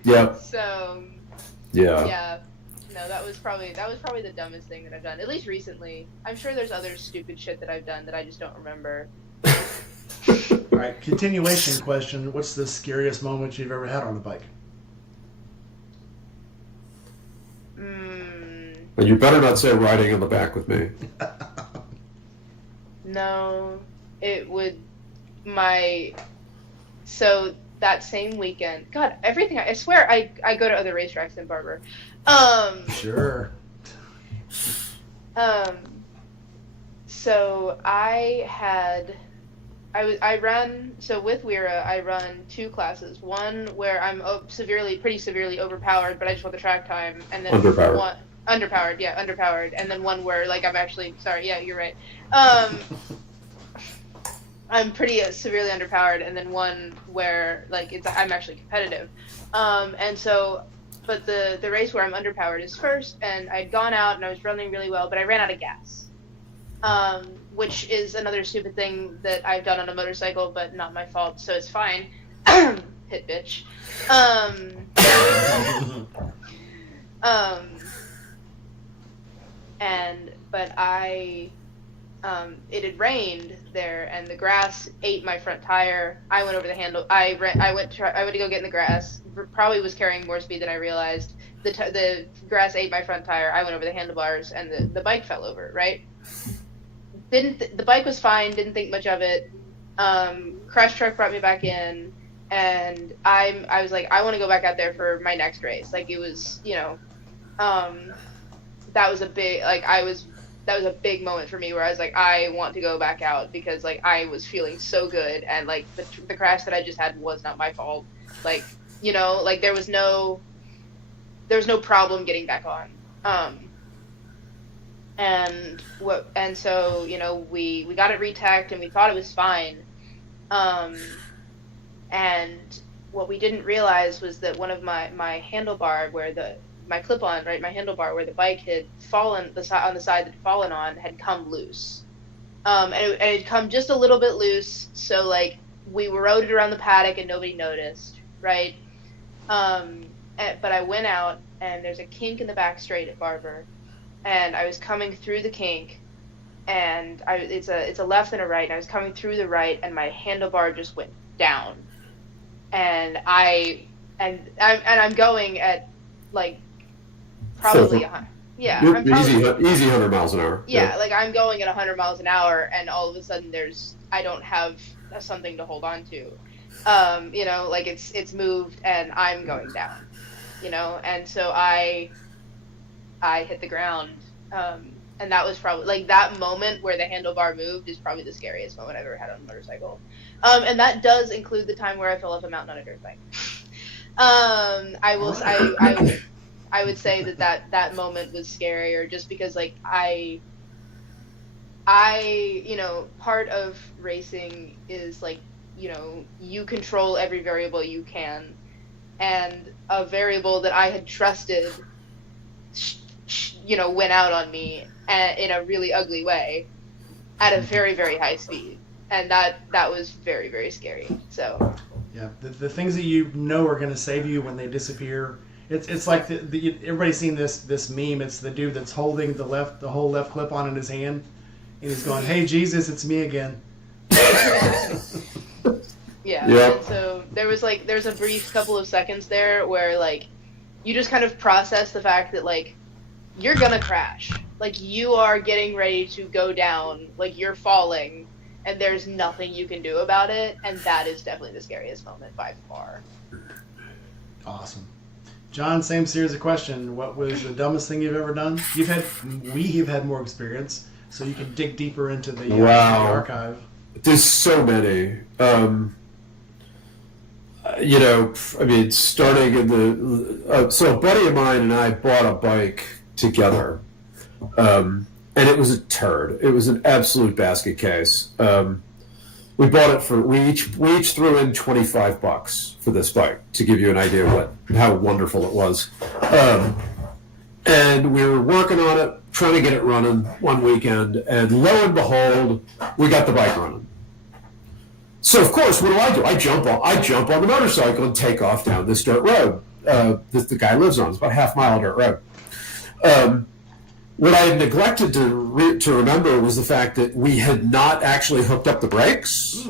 Yeah. So. Yeah. Yeah. No, that was probably the dumbest thing that I've done, at least recently. I'm sure there's other stupid shit that I've done that I just don't remember. All right, continuation question. What's the scariest moment you've ever had on a bike? And you better not say riding in the back with me. No, it would so that same weekend. God, everything. I swear I go to other racetracks than Barber. Sure. So with Wira, I run 2 classes. One where I'm pretty severely overpowered, but I just want the track time, and then Underpowered. Underpowered, and then one where like I'm actually sorry, yeah, you're right. I'm pretty severely underpowered, and then one where like I'm actually competitive. And so. But the race where I'm underpowered is first, and I'd gone out and I was running really well, but I ran out of gas, which is another stupid thing that I've done on a motorcycle, but not my fault, so it's fine. Hit bitch. It had rained there, and the grass ate my front tire. I went over the handle. I went to go get in the grass. Probably was carrying more speed than I realized. The grass ate my front tire. I went over the handlebars, and the bike fell over. Right. The bike was fine. Didn't think much of it. Crash truck brought me back in, and I was like, I want to go back out there for my next race. Like it was, that was a big moment for me where I was like, I want to go back out because like I was feeling so good, and like the crash that I just had was not my fault. Like, like there was no problem getting back on. And so, we got it retacked and we thought it was fine. And what we didn't realize was that one of my handlebar my clip-on, right, my handlebar where the bike had fallen, on the side that had fallen on, had come loose. And it had come just a little bit loose, so, like, we rode it around the paddock and nobody noticed, right? But I went out, and there's a kink in the back straight at Barber, and I was coming through the kink, and it's a left and a right, and I was coming through the right, and my handlebar just went down. And I'm going at, like, probably easy 100 miles an hour. Yeah, like I'm going at 100 miles an hour, and all of a sudden I don't have something to hold on to. Like it's moved and I'm going down. And so I hit the ground. And that was probably like that moment where the handlebar moved is probably the scariest moment I've ever had on a motorcycle. And that does include the time where I fell off a mountain on a dirt bike. I would say that moment was scarier just because like I part of racing is like, you control every variable you can, and a variable that I had trusted, went out on me in a really ugly way at a very, very high speed. And that was very, very scary. So yeah, the things that are going to save you when they disappear. It's like everybody's seen this meme. It's the dude that's holding the whole left clip on in his hand, and he's going, "Hey Jesus, it's me again." Yeah. Yep. And so there's a brief couple of seconds there where like you just kind of process the fact that like you're gonna crash. Like, you are getting ready to go down, like, you're falling, and there's nothing you can do about it, and that is definitely the scariest moment by far. Awesome. John, same series of question. What was the dumbest thing you've ever done? We've had more experience, so you can dig deeper into the archive. There's so many. I mean, starting in the... so a buddy of mine and I bought a bike together, and it was a turd. It was an absolute basket case. We bought it for... We each threw in $25 for this bike, to give you an idea of how wonderful it was. And we were working on it, trying to get it running one weekend, and lo and behold, we got the bike running. So of course, what do? I jump on the motorcycle and take off down this dirt road that the guy lives on. It's about a half-mile dirt road. What I had neglected to remember was the fact that we had not actually hooked up the brakes.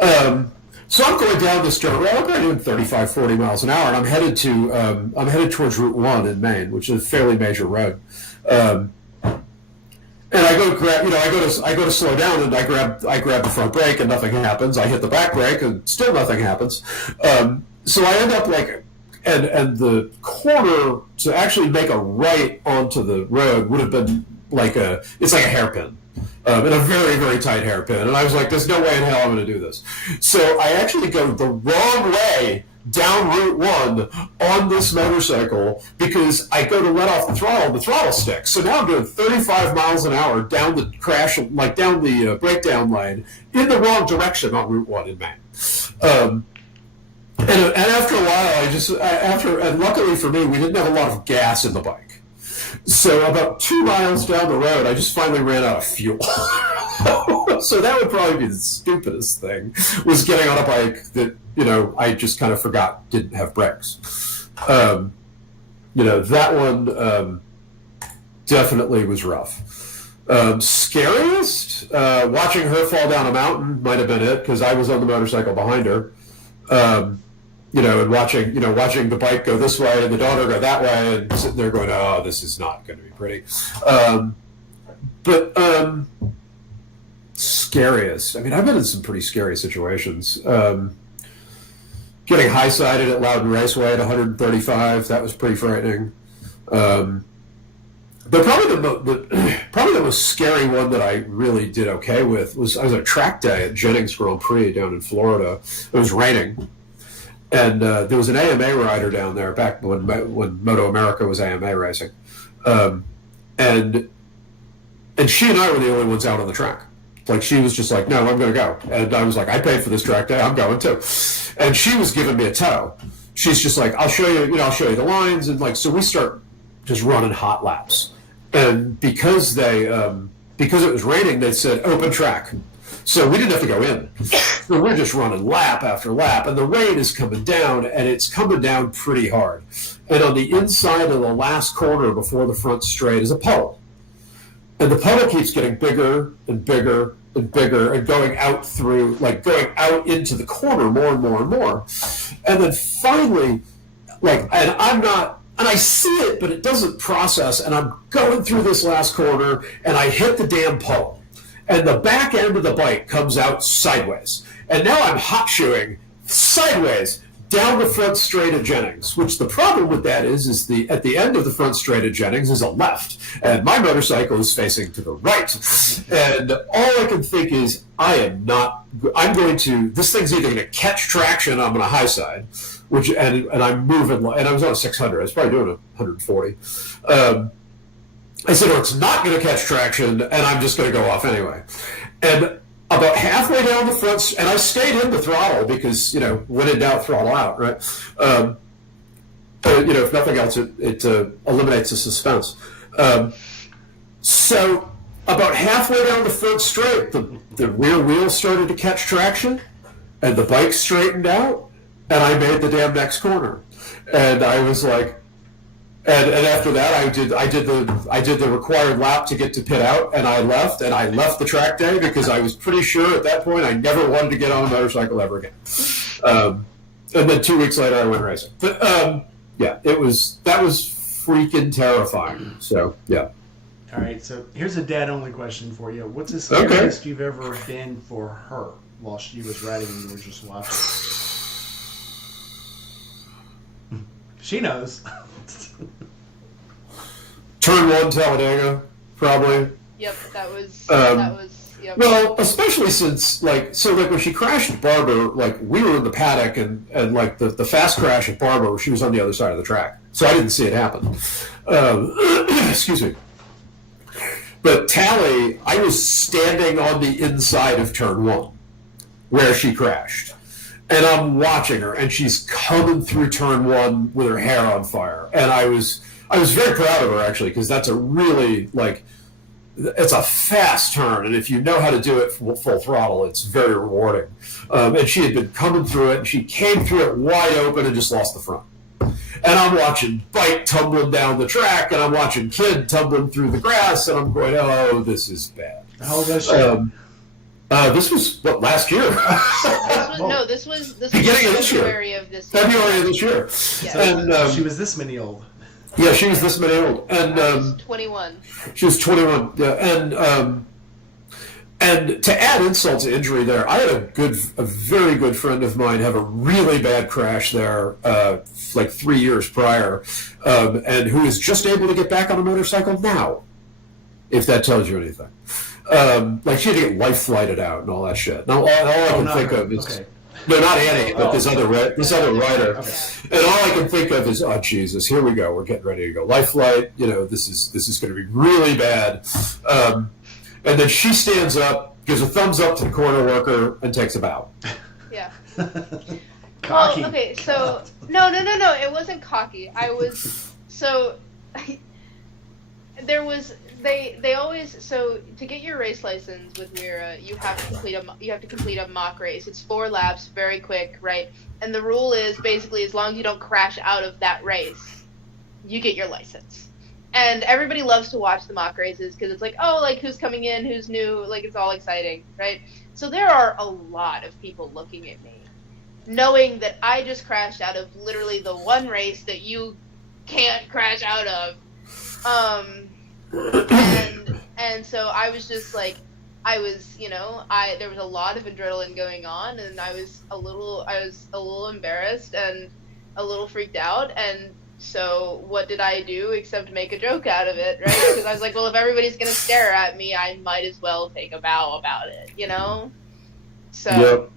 So I'm going down this dirt road. I'm going doing 35, 40 miles an hour, and I'm headed towards Route 1 in Maine, which is a fairly major road. And I go to grab, I go to slow down, and I grab the front brake, and nothing happens. I hit the back brake, and still nothing happens. So I end up and the corner to actually make a right onto the road would have been it's like a hairpin, in a very, very tight hairpin. And I was like, there's no way in hell I'm going to do this. So I actually go the wrong way down Route 1 on this motorcycle because I go to let off the throttle sticks. So now I'm doing 35 miles an hour down the down the breakdown lane in the wrong direction on Route 1 in Maine. And after a while, and luckily for me, we didn't have a lot of gas in the bike. So about 2 miles down the road, I just finally ran out of fuel. So that would probably be the stupidest thing, was getting on a bike that, I just kind of forgot didn't have brakes. That one definitely was rough. Scariest? Watching her fall down a mountain might have been it, because I was on the motorcycle behind her. And watching the bike go this way and the daughter go that way, and sitting there going, oh, this is not going to be pretty. But scariest. I mean, I've been in some pretty scary situations. Getting high-sided at Loudon Raceway at 135, that was pretty frightening. But probably the most scary one that I really did okay with was I was at a track day at Jennings Grand Prix down in Florida. It was raining. And there was an AMA rider down there back when Moto America was AMA racing, and she and I were the only ones out on the track. Like, she was just like, "No, I'm going to go," and I was like, "I paid for this track day. I'm going too." And she was giving me a tow. She's just like, "I'll show you. I'll show you the lines." And so we start just running hot laps. And because because it was raining, they said open track. So we didn't have to go in. So we're just running lap after lap, and the rain is coming down, and it's coming down pretty hard. And on the inside of the last corner before the front straight is a puddle. And the puddle keeps getting bigger and bigger and bigger and going out into the corner more and more and more. And then finally, and I see it, but it doesn't process, and I'm going through this last corner, and I hit the damn puddle. And the back end of the bike comes out sideways. And now I'm hot shoeing sideways down the front straight of Jennings, which the problem with that is at the end of the front straight of Jennings is a left. And my motorcycle is facing to the right. And all I can think is, this thing's either going to catch traction, I'm going to high side, and I'm moving, and I was on a 600, I was probably doing 140. I said, it's not going to catch traction, and I'm just going to go off anyway. And about halfway down the front, and I stayed in the throttle because, when in doubt, throttle out, right? If nothing else, it eliminates the suspense. So about halfway down the front straight, the rear wheel started to catch traction, and the bike straightened out, and I made the damn next corner. And I was like, and after that, I did the required lap to get to pit out, and I left the track day because I was pretty sure at that point I never wanted to get on a motorcycle ever again. And then 2 weeks later, I went racing. But that was freaking terrifying. So, yeah. All right, so here's a dad-only question for you. What's the Okay. scariest you've ever been for her while she was riding and you were just watching? She knows. Turn 1 Talladega, probably. Yep, that was yep. Well, especially since, like when she crashed at Barber, like, we were in the paddock, and like, the fast crash at Barber, she was on the other side of the track. So I didn't see it happen. Excuse me. But Tally, I was standing on the inside of turn 1, where she crashed. And I'm watching her, and she's coming through turn 1 with her hair on fire. And I was very proud of her, actually, because that's a really, like, it's a fast turn, and if you know how to do it full throttle, it's very rewarding. And she had been coming through it, and she came through it wide open and just lost the front. And I'm watching Bike tumbling down the track, and I'm watching Kid tumbling through the grass, and I'm going, oh, this is bad. How old was she? This was, what, last year? This was beginning of this year. February of this year. February of this year. Yeah. And she was this many old. Yeah, she was this many old, and I was 21. She was 21. Yeah, and to add insult to injury, there, I had a very good friend of mine have a really bad crash there, like 3 years prior, and who is just able to get back on a motorcycle now, if that tells you anything. Like, she had to get life flighted out and all that shit. Now, all I can think of is. Okay. No, not Annie, but this other rider. Okay. And all I can think of is, oh, Jesus, here we go. We're getting ready to go life flight. This is going to be really bad. And then she stands up, gives a thumbs up to the corner worker, and takes a bow. Yeah. Cocky. Well, okay, so no, it wasn't cocky. They always, so to get your race license with Mira, you have to complete a mock race. It's 4 laps, very quick, right? And the rule is basically, as long as you don't crash out of that race, you get your license. And everybody loves to watch the mock races because it's like, oh, like, who's coming in, who's new, like, it's all exciting, right? So there are a lot of people looking at me, knowing that I just crashed out of literally the one race that you can't crash out of. And so I was just like, there was a lot of adrenaline going on, and I was a little embarrassed and a little freaked out. And so what did I do except make a joke out of it, right? Because I was like, well, if everybody's going to stare at me, I might as well take a bow about it, So. Yep.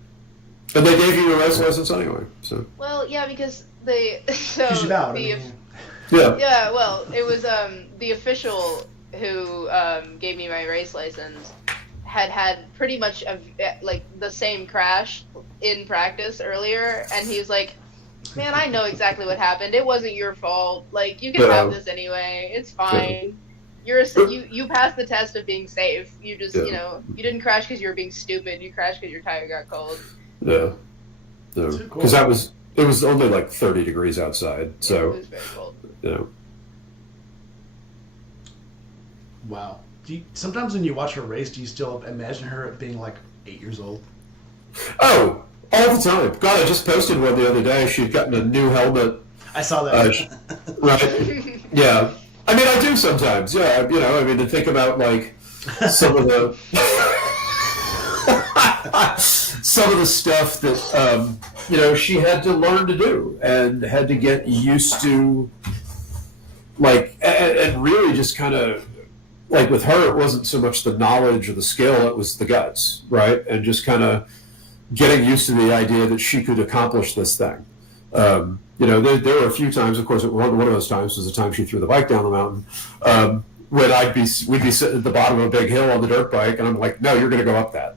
And they gave you your race license anyway, so. Well, yeah, because Yeah, well, it was the official who gave me my race license had pretty much the same crash in practice earlier, and he was like, man, I know exactly what happened. It wasn't your fault. Like, you can have this anyway. It's fine. You passed the test of being safe. You just, you didn't crash because you were being stupid. You crashed because your tire got cold. Yeah. Because it was only like 30 degrees outside, so. It was very cold. Wow. Sometimes when you watch her race, do you still imagine her being like 8 years old? Oh, all the time. God, I just posted one the other day. She'd gotten a new helmet. I saw that. Right. Yeah. I mean, I do sometimes. Yeah. To think about like some of the stuff that she had to learn to do and had to get used to, like, and really just kind of. Like with her, it wasn't so much the knowledge or the skill, it was the guts, right? And just kind of getting used to the idea that she could accomplish this thing. There were a few times, of course, one of those times was the time she threw the bike down the mountain, when we'd be sitting at the bottom of a big hill on the dirt bike, and I'm like, no, you're going to go up that.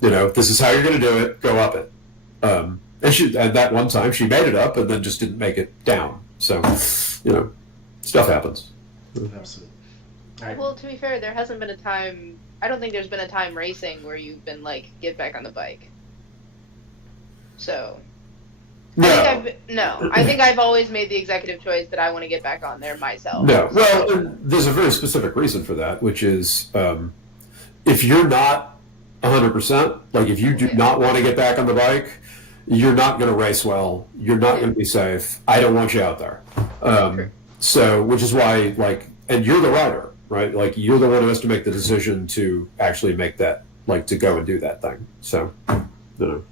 This is how you're going to do it, go up it. And that one time she made it up and then just didn't make it down. So, stuff happens. Absolutely. Right. Well, to be fair, there hasn't been a time. I don't think there's been a time racing where you've been like, get back on the bike. So. No. I think I've always made the executive choice that I want to get back on there myself. No. Well, there's a very specific reason for that, which is if you're not 100%, like if you do not want to get back on the bike, you're not going to race well. You're not going to be safe. I don't want you out there. So, which is why, like, and you're the rider, right? Like, you're the one who has to make the decision to actually make that, like, to go and do that thing. So, you know.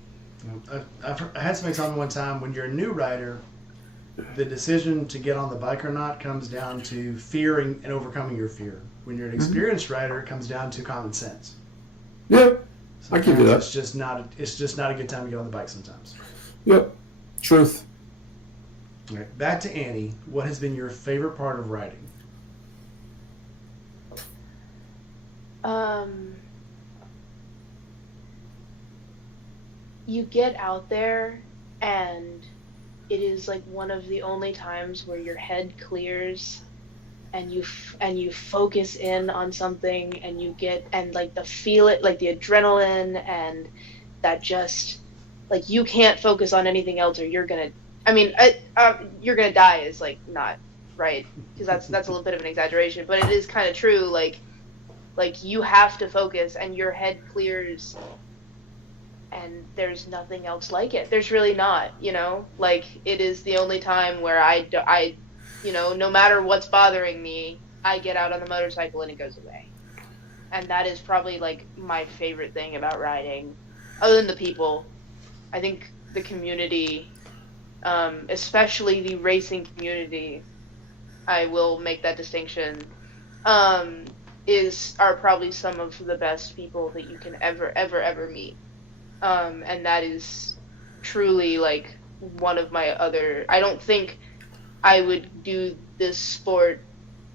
I had somebody tell me one time, when you're a new rider, the decision to get on the bike or not comes down to fear and overcoming your fear. When you're an experienced rider, it comes down to common sense. Yeah, I give you that. It's just not a good time to get on the bike sometimes. Yep, truth. All right, back to Annie. What has been your favorite part of riding? You get out there, and it is like one of the only times where your head clears, and you focus in on something, and you get and like the feel it, like the adrenaline, and that just like you can't focus on anything else, or you're gonna. I mean, you're gonna die is like not right, because that's a little bit of an exaggeration, but it is kind of true. Like you have to focus, and your head clears. And there's nothing else like it. There's really not, you know? Like, it is the only time where I, you know, no matter what's bothering me, I get out on the motorcycle and it goes away. And that is probably, like, my favorite thing about riding. Other than the people, I think the community, especially the racing community, I will make that distinction, are probably some of the best people that you can ever meet. And that is truly like one of my other. I don't think I would do this sport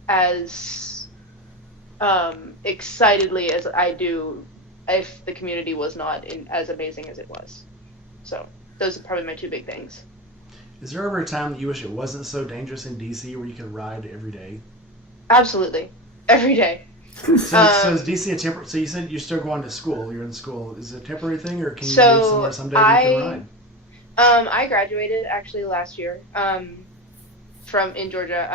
as excitedly as I do if the community was not as amazing as it was. So those are probably my two big things. Is there ever a time that you wish it wasn't so dangerous in DC where you could ride every day? Absolutely, every day. So is DC a temporary? So you said you're still going to school. You're in school. Is it a temporary thing, or can you live somewhere someday you can ride? I graduated actually last year from in Georgia.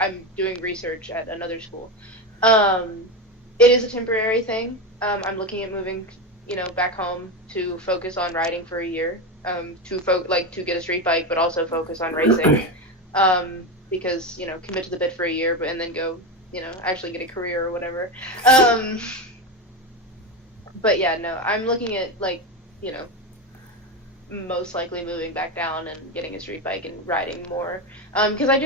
I'm doing research at another school. It is a temporary thing. I'm looking at moving, back home to focus on riding for a year. To get a street bike, but also focus on racing. Because commit to the bit for a year, and then go. Actually get a career or whatever. But yeah, no, I'm looking at most likely moving back down and getting a street bike and riding more. Because I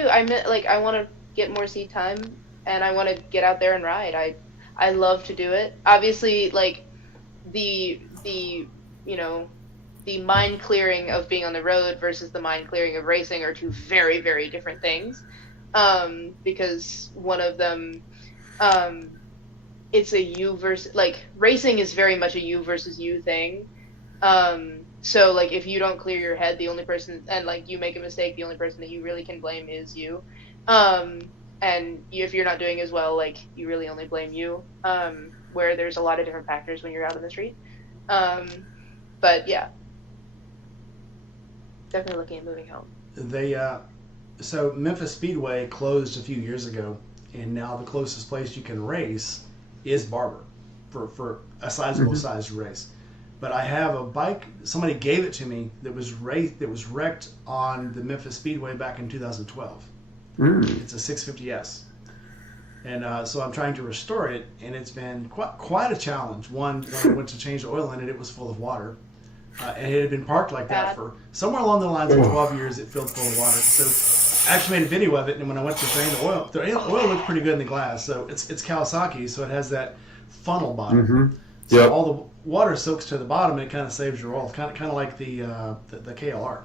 want to get more seat time, and I want to get out there and ride. I love to do it. Obviously, the mind clearing of being on the road versus the mind clearing of racing are two very, very different things. Because one of them, it's a you versus, racing is very much a you versus you thing. So, if you don't clear your head, the only person, and, you make a mistake, the only person that you really can blame is you. And if you're not doing as well, you really only blame you, where there's a lot of different factors when you're out in the street. But, yeah. Definitely looking at moving home. So Memphis Speedway closed a few years ago, and now the closest place you can race is Barber for a sizable sized race. But I have a bike. Somebody gave it to me that was wrecked on the Memphis Speedway back in 2012. It's a 650S, and so I'm trying to restore it, and it's been quite a challenge. One, when I went to change the oil in it, it was full of water. And it had been parked like that for somewhere along the lines of 12 years. It filled full of water. So I actually made a video of it, and when I went to drain the oil looked pretty good in the glass. So it's Kawasaki, so it has that funnel bottom. So all the water soaks to the bottom, and it kind of saves your oil. Kind of like the KLR.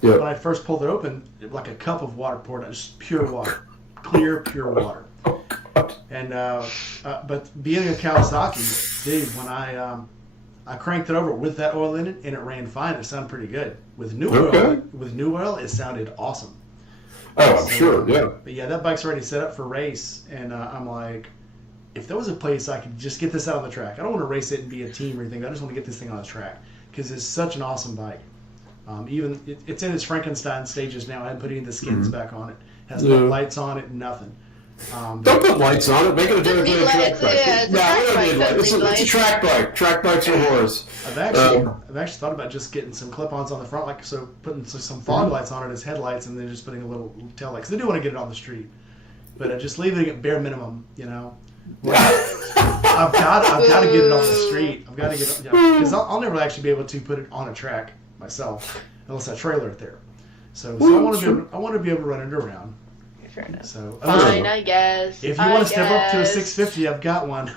When I first pulled it open, like a cup of water poured out, just pure water, clear, pure water. And but being a Kawasaki, dude, when I cranked it over with that oil in it, and it ran fine. It sounded pretty good. With new oil, it sounded awesome. Oh, I'm sure, yeah. But yeah, that bike's already set up for race, and I'm like, if there was a place I could just get this out on the track, I don't want to race it and be a team or anything. I just want to get this thing on the track because it's such an awesome bike. It's in its Frankenstein stages now. I haven't put any of the skins back on it. Has no lights on it, nothing. Don't put lights on it. Make it a Doesn't need lights, yeah, it's a track we don't bike, need doesn't lights. need It's a track bike. Track bikes are whores. I've actually thought about just getting some clip-ons on the front, like so, putting some fog lights on it as headlights, and then just putting a little tail light. Because I do want to get it on the street, but just leaving it at bare minimum, you know. I've got to get it on the street. I've got to get it, because I'll never actually be able to put it on a track myself unless I trailer it there. So I want to be able to run it around. Fair enough. So fine, I guess. If you want to step up to a 650, I've got one.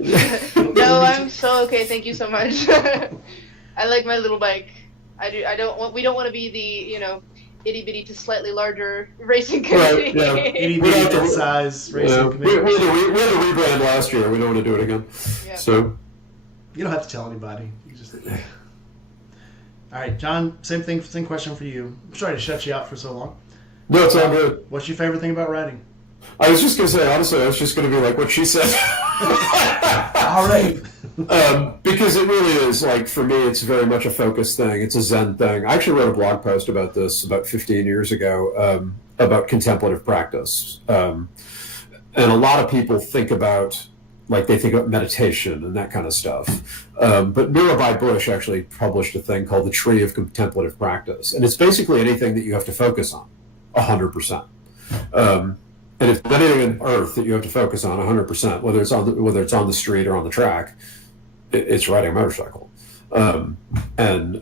No, I'm so okay. Thank you so much. I like my little bike. We don't want to be the itty bitty to slightly larger racing community. Right, yeah. Itty bitty to size racing community. We had a rebrand last year. We don't want to do it again. Yeah. So you don't have to tell anybody. You just. All right, John. Same question for you. I'm sorry to shut you out for so long. No, it's all good. What's your favorite thing about riding? I was just going to say, honestly, I was just going to be like what she said. All right. Because it really is, like, for me, it's very much a focus thing. It's a Zen thing. I actually wrote a blog post about this about 15 years ago, about contemplative practice. And a lot of people think about, like, they think about meditation and that kind of stuff. But Mirabai Bush actually published a thing called the Tree of Contemplative Practice. And it's basically anything that you have to focus on, 100%. And if there's anything on earth that you have to focus on 100%, whether it's on the street or on the track, it's riding a motorcycle. And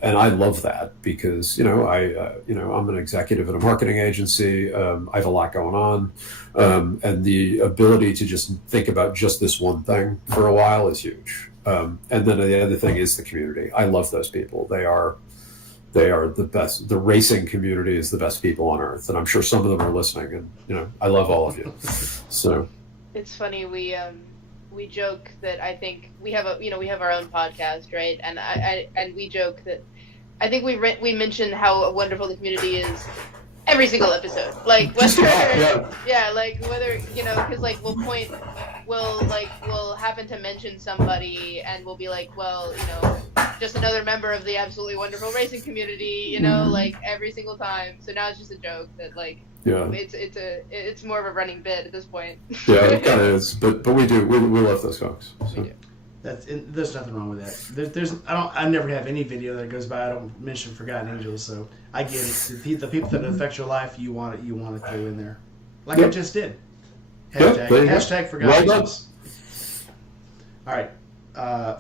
I love that because I'm an executive at a marketing agency. I have a lot going on, and the ability to just think about just this one thing for a while is huge. And then the other thing is the community. I love those people. They are the best. The racing community is the best people on earth, and I'm sure some of them are listening. And I love all of you. So it's funny we joke that I think we have our own podcast, right? And we joke that I think we mention how wonderful the community is every single episode. Like whether like whether because like we'll happen to mention somebody and we'll be like, well, just another member of the absolutely wonderful racing community, like every single time. So now it's just a joke that like it's more of a running bit at this point. Yeah, it kind of is, but we love those folks. So. We do. There's nothing wrong with that. I never have any video that goes by I don't mention Forgotten Angels, so I get it. The people that affect your life, you want to throw in there, like I just did. Hashtag Forgotten Angels. All right.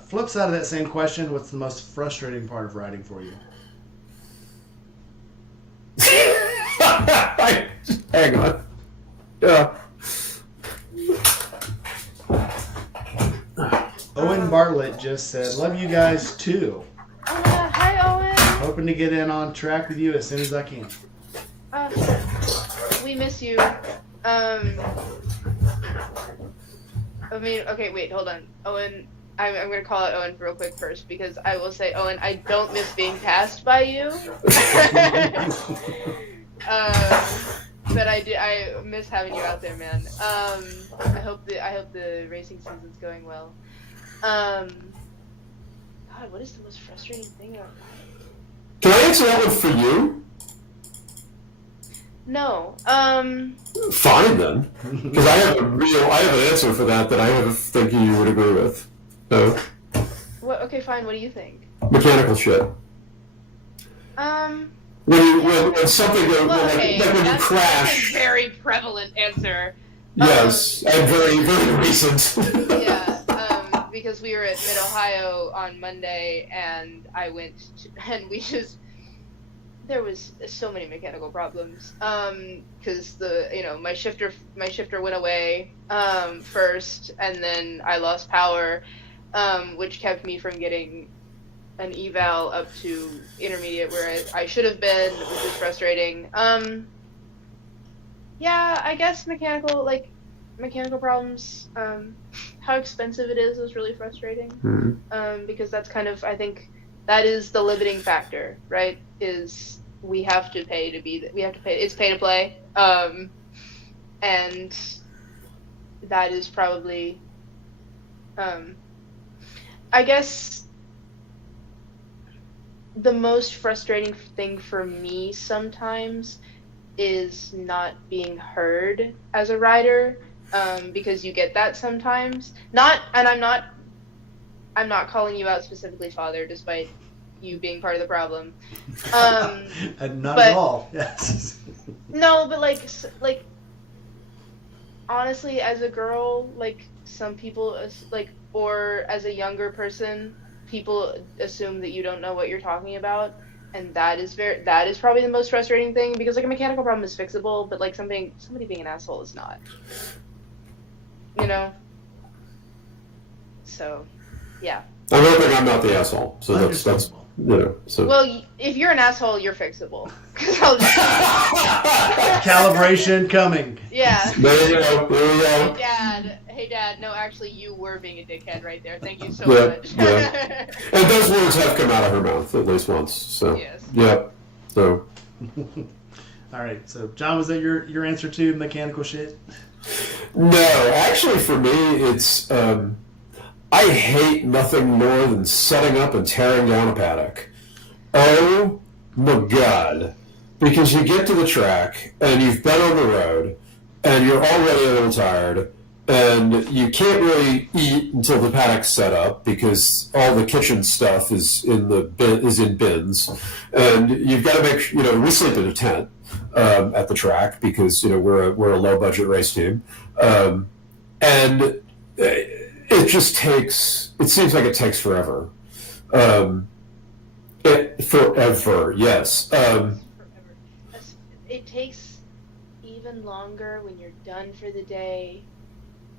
Flip side of that same question: what's the most frustrating part of riding for you? Hang on. Yeah. Owen Bartlett just said, "Love you guys too. Hi, Owen. Hoping to get in on track with you as soon as I can." We miss you. Okay, wait, hold on. Owen, I'm going to call out Owen real quick first, because I will say, Owen, I don't miss being passed by you. But I miss having you out there, man. I hope the racing season's going well. God, what is the most frustrating thing about riding? Can I answer that one for you? No. Fine then, because I have an answer for that I have a thinking you would agree with. So. What? Okay, fine. What do you think? Mechanical shit. When something goes, like when you crash. That's a very prevalent answer. Yes, and very, very recent. Yeah, because we were at Mid-Ohio on Monday, and there was so many mechanical problems. Because my shifter went away first, and then I lost power, which kept me from getting an eval up to intermediate where I should have been, which was frustrating. Yeah, I guess mechanical problems, how expensive it is was really frustrating. Mm-hmm. Because that's kind of, I think, that is the limiting factor, right? Is we have to pay it's pay to play. And that is probably, I guess, the most frustrating thing for me sometimes is not being heard as a rider, because you get that sometimes. I'm not calling you out specifically, Father, despite you being part of the problem. Not at all. Yes. No, but like honestly, as a girl, like some people or as a younger person, people assume that you don't know what you're talking about, and that is probably the most frustrating thing, because like a mechanical problem is fixable, but like somebody being an asshole is not. You know? So, yeah. I'm hoping I'm not the asshole. So that's so. Well, if you're an asshole, you're fixable. 'Cause I'll just... Calibration coming. Yeah. There you go. Hey, Dad. No, actually, you were being a dickhead right there. Thank you so much. Yeah. And those words have come out of her mouth at least once. So. Yes. Yep. So. All right. So, John, was that your answer to mechanical shit? No, actually, for me, it's. I hate nothing more than setting up and tearing down a paddock. Oh my God. Because you get to the track and you've been on the road and you're already a little tired and you can't really eat until the paddock's set up because all the kitchen stuff is in bins, and you've got to make we sleep in a tent at the track because we're a low budget race team, and it just takes. It seems like it takes forever. Forever, yes. Forever. It takes even longer when you're done for the day,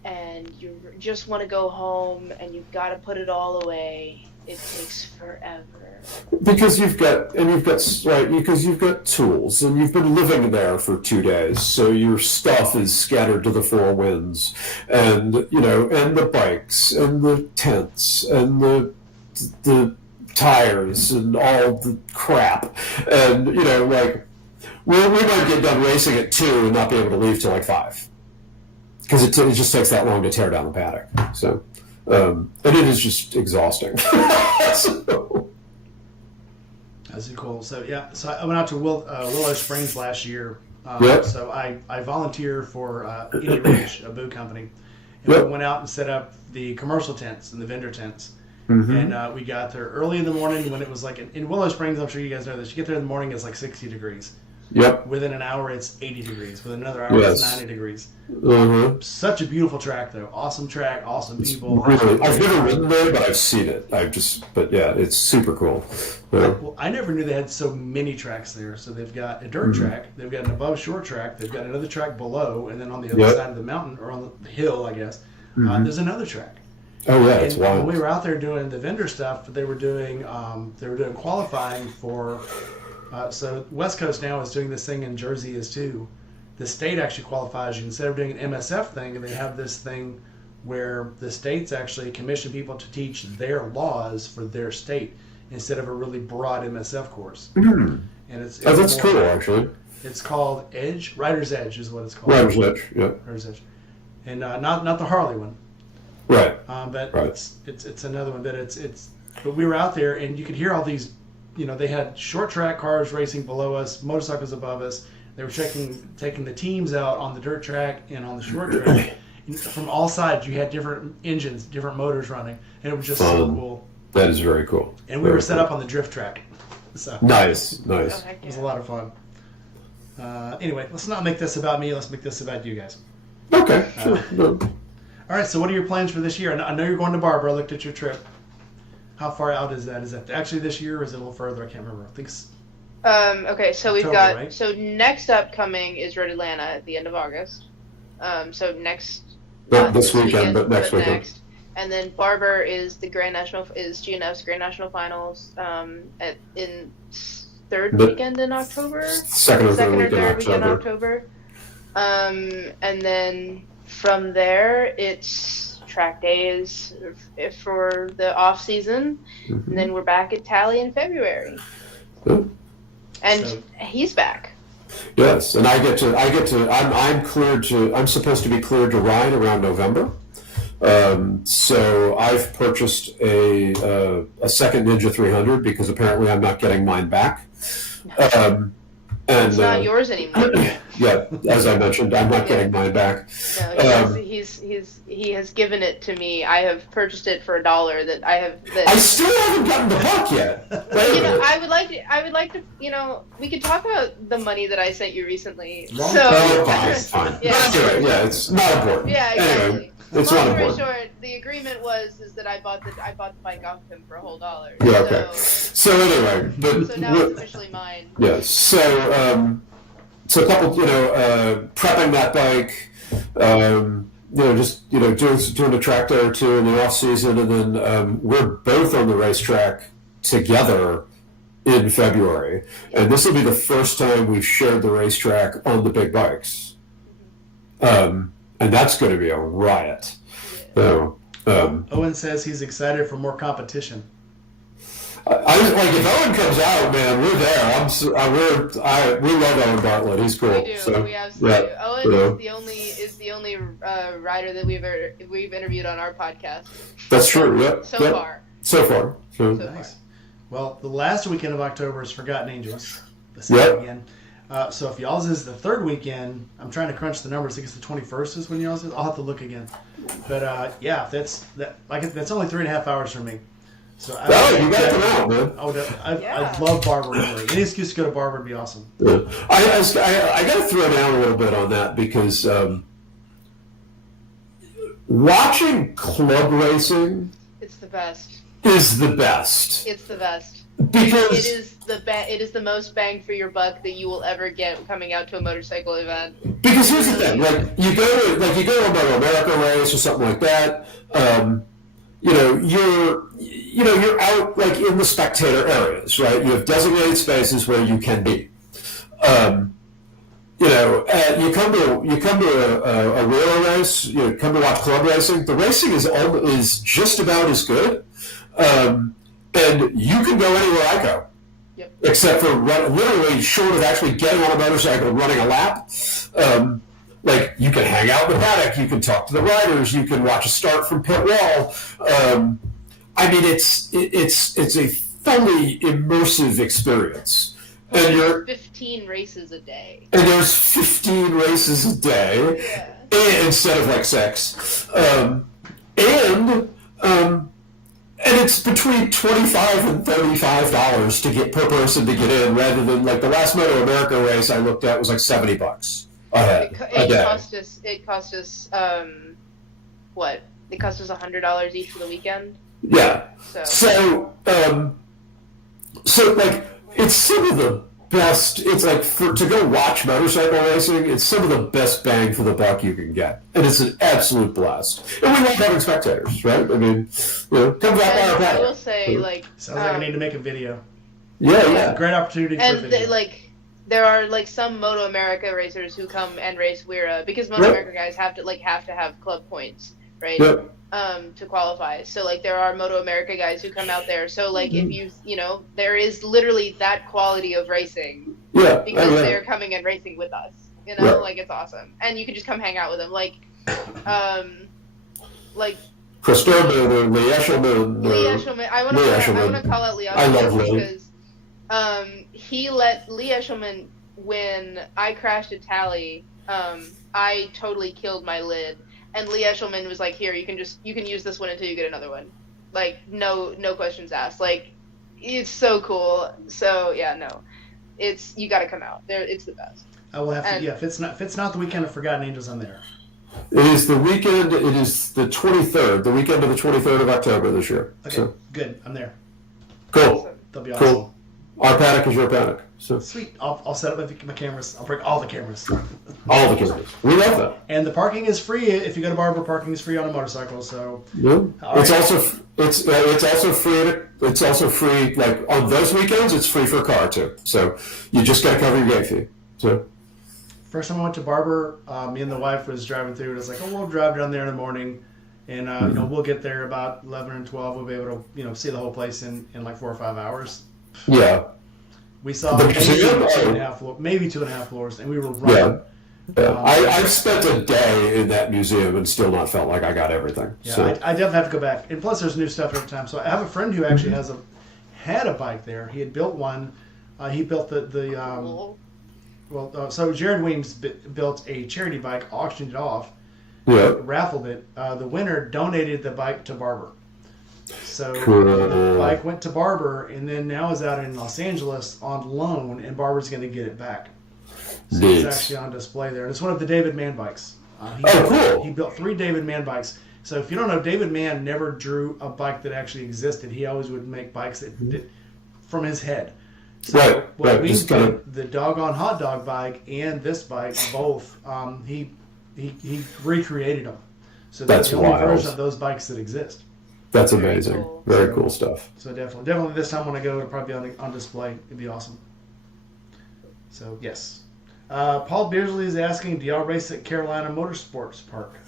and you just want to go home, and you've got to put it all away. It takes forever. Because you've got tools, and you've been living there for 2 days, so your stuff is scattered to the four winds, and and the bikes, and the tents, and the tires, and all the crap, and we might get done racing at 2 and not be able to leave till like 5, because it just takes that long to tear down the paddock. So, and it is just exhausting. So. That's cool. So I went out to Willow Springs last year. Yep. So I volunteer for Itty, a boot company, and we went out and set up the commercial tents and the vendor tents. Mm-hmm. And we got there early in the morning when it was like in Willow Springs. I'm sure you guys know this. You get there in the morning, it's like 60 degrees. Yep. Within an hour, it's 80 degrees. Within another hour, it's 90 degrees. Mm-hmm. Such a beautiful track, though. Awesome track, awesome people. Really, I've never ridden there, but I've seen it. But yeah, it's super cool. Yeah. Well, I never knew they had so many tracks there. So they've got a dirt track, they've got an above shore track, they've got another track below, and then on the other side of the mountain, or on the hill, I guess, there's another track. Oh yeah, it's wild. When we were out there doing the vendor stuff, they were doing qualifying for. So West Coast now is doing this thing in Jersey as too. The state actually qualifies you instead of doing an MSF thing, and they have this thing where the states actually commission people to teach their laws for their state instead of a really broad MSF course. Mm-hmm. And it's that's cool actually. It's called Rider's Edge is what it's called. Rider's Edge, yeah. Rider's Edge, and not the Harley one. Right. But it's another one. But we were out there and you could hear all these. They had short track cars racing below us, motorcycles above us. They were taking the teams out on the dirt track and on the short track. And from all sides, you had different engines, different motors running, and it was just so cool. That is very cool. And we were set up on the drift track. So nice. It was a lot of fun. Anyway, let's not make this about me. Let's make this about you guys. Okay, sure. All right, so what are your plans for this year? I know you're going to Barbara. I looked at your trip. How far out is that? Is that actually this year, or is it a little further? I can't remember. I think it's okay, so we've October, got right? So next upcoming is Road Atlanta at the end of August. So next Not this weekend, but next weekend. Next. And then Barber is GNF's Grand National Finals in third weekend in October. Second or third weekend in October. And then from there it's track days for the off season, and then we're back at Tally in February. Good. And he's back. Yes, and I'm supposed to be cleared to ride around November. So I've purchased a second Ninja 300 because apparently I'm not getting mine back. And It's not yours anymore. yeah, as I mentioned, I'm not getting mine back. No, he has given it to me. I have purchased it for $1 that I have. I still haven't gotten the book yet. I would like to. We could talk about the money that I sent you recently. Long Fine. Yeah. Let's do it. Yeah, it's not important. Yeah, exactly. Anyway, it's Long not story important. short, the agreement was that I bought the bike off him for a whole $1. Yeah, okay. So anyway, So now it's officially mine. Yeah, so a couple, prepping that bike, doing a track day or two in the off season, and then we're both on the racetrack together in February, and this will be the first time we've shared the racetrack on the big bikes, and that's going to be a riot. So, Owen says he's excited for more competition. I was like, if Owen comes out, man, we're there. We love Owen Bartlett. He's cool. We do. So, We absolutely do. yeah, Owen is the only rider that we've interviewed on our podcast. That's true. Yeah. So yeah. far. So far. So. Nice. Well, the last weekend of October is Forgotten Angels. The second weekend. So if y'all's is the third weekend, I'm trying to crunch the numbers. I think it's the 21st is when y'all's is. I'll have to look again. But yeah, that's only 3.5 hours for me. So You got to come out, man. I'd love Barber anyway. Any excuse to go to Barber would be awesome. Yeah. I got to throw down a little bit on that because watching club racing It's the best. is the best. It's the best. Because It is the most bang for your buck that you will ever get coming out to a motorcycle event. Because here's the thing, you go to a Moto America race or something like that, you're out like in the spectator areas, right? You have designated spaces where you can be. You come to a real race, you come to watch club racing. The racing is just about as good, and you can go anywhere I go. Yep. Except for literally short of actually getting on a motorcycle and running a lap. Like you can hang out in the paddock, you can talk to the riders, you can watch a start from pit wall. It's a fully immersive experience. And there's 15 races a day. And there's 15 races a day, instead of like 6. And it's between $25 and $35 to get per person to get in, rather than like the last Moto America race I looked at was like $70 a head. It cost us what? It cost us $100 each for the weekend. Yeah. So like it's some of the best. It's like to go watch motorcycle racing. It's some of the best bang for the buck you can get, and it's an absolute blast. And we love having spectators, right? I mean, come back by our paddock. I will say, sounds like I need to make a video. Yeah. It's a great opportunity for a video. There are some Moto America racers who come and race Wira because Moto America guys have to have club points, right? Yep. To qualify. So there are Moto America guys who come out there. So if you there is literally that quality of racing. Yeah. Because they're coming and racing with us. It's awesome. And you can just come hang out with them. Chris Durbin or Lee Eshelman. Lee Eshelman. I want to call out Lee Eshelman. I love Lee. Because he let Lee Eshelman, when I crashed at Tally, I totally killed my lid. And Lee Eshelman was like, "Here, you can use this one until you get another one." No questions asked. It's so cool. So you got to come out there. It's the best. I will have to. If it's not the weekend of Forgotten Angels, I'm there. It is the weekend. It is the 23rd. The weekend of the 23rd of October this year. Okay, so. Good. I'm there. Cool. That'll be awesome. Cool. Our paddock is your paddock. So sweet. I'll set up my cameras. I'll bring all the cameras. All the cameras. We love that. And the parking is free if you go to Barber. Parking is free on a motorcycle. So it's also free. It's also free. Like on those weekends, it's free for a car too. So you just got to cover your gate fee. So first time I went to Barber, me and the wife was driving through. It was like, we'll drive down there in the morning, and we'll get there about 11 and 12. We'll be able to see the whole place in like 4 or 5 hours. Yeah. We saw maybe 2.5 floors, and we were running. Yeah. I've spent a day in that museum and still not felt like I got everything. Yeah, so. I definitely have to go back. And plus, there's new stuff every time. So I have a friend who actually had a bike there. He had built one. He built the So Jared Weems built a charity bike, auctioned it off, raffled it. The winner donated the bike to Barber. So the bike went to Barber, and then now is out in Los Angeles on loan, and Barber's going to get it back. So it's actually on display there. And it's one of the David Mann bikes. Cool. He built 3 David Mann bikes. So if you don't know, David Mann never drew a bike that actually existed. He always would make bikes that from his head. So right. We did the doggone hot dog bike and this bike, both, he recreated them. So that's the only version of those bikes that exist. That's amazing. Very cool stuff. So definitely this time when I go, it'll probably be on display. It'd be awesome. So yes. Paul Beardsley is asking, do y'all race at Carolina Motorsports Park?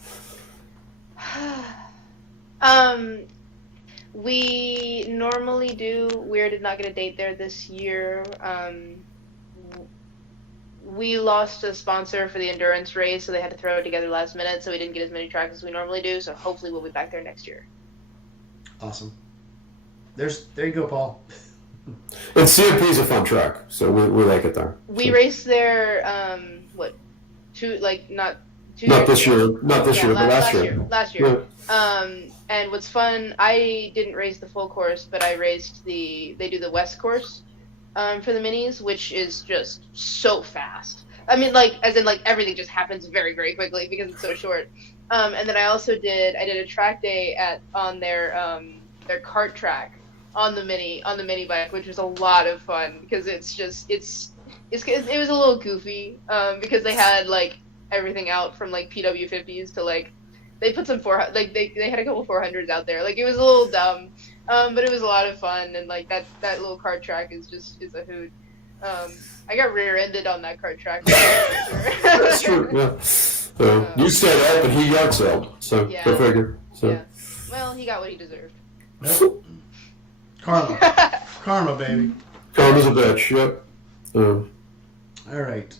We normally do. We did not get a date there this year. We lost a sponsor for the endurance race, so they had to throw it together last minute, so we didn't get as many tracks as we normally do, so hopefully we'll be back there next year. Awesome. There you go, Paul. And CMP is a fun track, so we like it there. We raced there, not this year, but last year. Last year. Yeah. And what's fun, I didn't race the full course, but I raced they do the West course for the minis, which is just so fast. I mean, everything just happens very, very quickly because it's so short. And then I did a track day on their kart track on the mini bike, which was a lot of fun because it was a little goofy because they had everything out from PW50s to they put some they had a couple 400s out there. It was a little dumb, but it was a lot of fun, and that little kart track is a hoot. I got rear-ended on that kart track. That's true. Yeah. You stayed up and he yard sailed, so go figure. So. Yeah. Well, he got what he deserved. Karma, baby. Karma's a bitch. Yep. All right.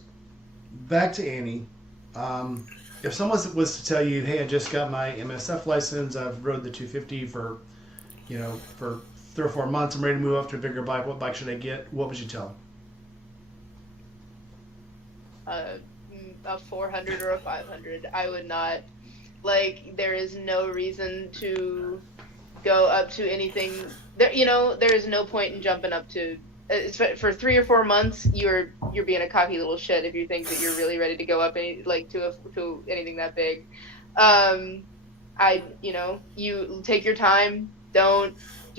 Back to Annie. If someone was to tell you, hey, I just got my MSF license, I've rode the 250 for 3 or 4 months, I'm ready to move up to a bigger bike, what bike should I get? What would you tell them? A 400 or a 500. I would not, there is no reason to go up to anything. There is no point in jumping up to, for 3 or 4 months, you're being a cocky little shit if you think that you're really ready to go up to anything that big. You take your time. Do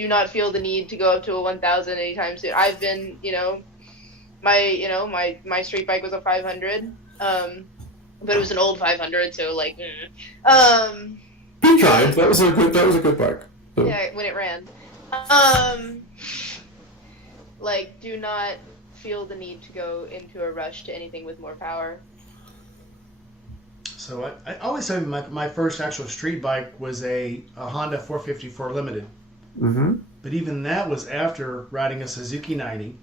not feel the need to go up to a 1,000 anytime soon. I've been, my street bike was a 500, but it was an old 500, so Be kind. That was a good bike. So. Yeah, when it ran. Do not feel the need to go into a rush to anything with more power. So I always say my first actual street bike was a Honda 454 Limited. Mm-hmm. But even that was after riding a Suzuki 90,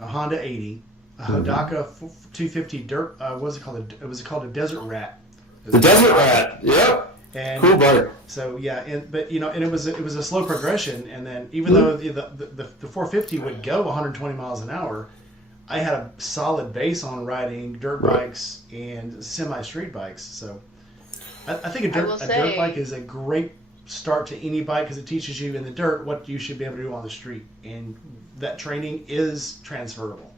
a Honda 80, a Hodaka 250 dirt. What was it called? It was called a Desert Rat. The Desert Rat. Yep. And cool bike. So yeah, and it was a slow progression, and then even though the 450 would go 120 miles an hour, I had a solid base on riding dirt bikes and semi-street bikes. So I think a dirt bike is a great start to any bike because it teaches you in the dirt what you should be able to do on the street, and that training is transferable.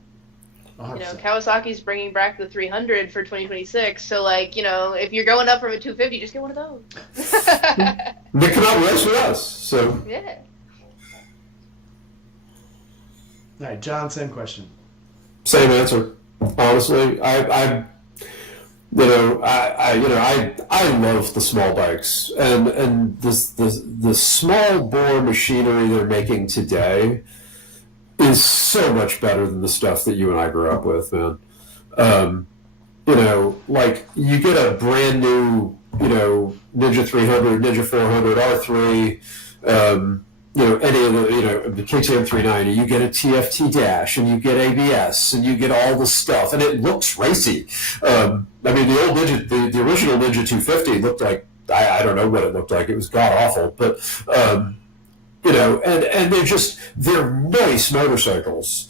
100%. Kawasaki's bringing back the 300 for 2026. So, if you're going up from a 250, just get one of those. They come out race with us. So yeah. All right, John. Same question. Same answer. Honestly, I love the small bikes and the small bore machinery they're making today is so much better than the stuff that you and I grew up with, man. You get a brand new, Ninja 300, Ninja 400, R3, any of the KTM 390, you get a TFT dash and you get ABS and you get all the stuff and it looks racy. The old Ninja, the original Ninja 250 looked like, I don't know what it looked like. It was god awful, but, and they're nice motorcycles.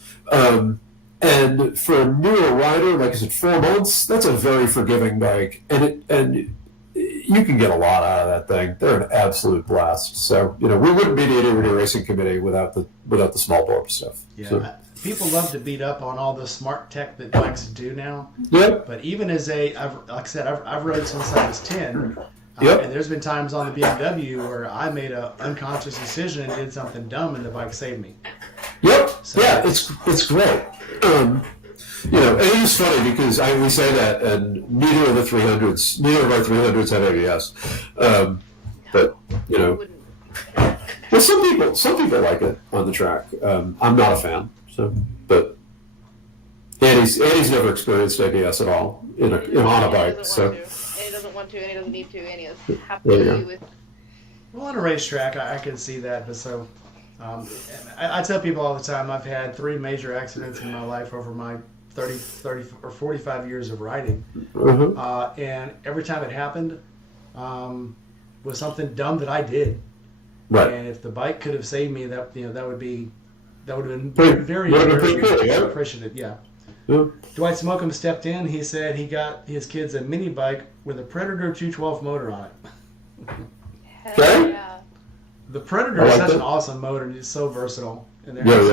And for a newer rider, like I said, 4 months, that's a very forgiving bike. And you can get a lot out of that thing. They're an absolute blast. So, we wouldn't be the Itty Racing Committee without the small bore stuff. Yeah. So. People love to beat up on all the smart tech that bikes do now. Yep. But even as I've rode since I was 10. Yep. And there's been times on the BMW where I made an unconscious decision and did something dumb, and the bike saved me. Yep. So, yeah, it's great. And it's funny because we say that, and neither of our 300s have ABS. But well, some people like it on the track. I'm not a fan. So, but Andy's never experienced ABS at all on a bike. So. Andy doesn't want to, and he doesn't need to, and he is happy with. Well, on a racetrack, I can see that, but so. I tell people all the time I've had 3 major accidents in my life over my 30 or 45 years of riding. Mm-hmm. And every time it happened was something dumb that I did. Right. And if the bike could have saved me, that would have been very appreciative. Yeah. Dwight Slocum stepped in. He said he got his kids a mini bike with a Predator 212 motor on it. Okay. Yeah. The Predator is such an awesome motor. It's so versatile. And they do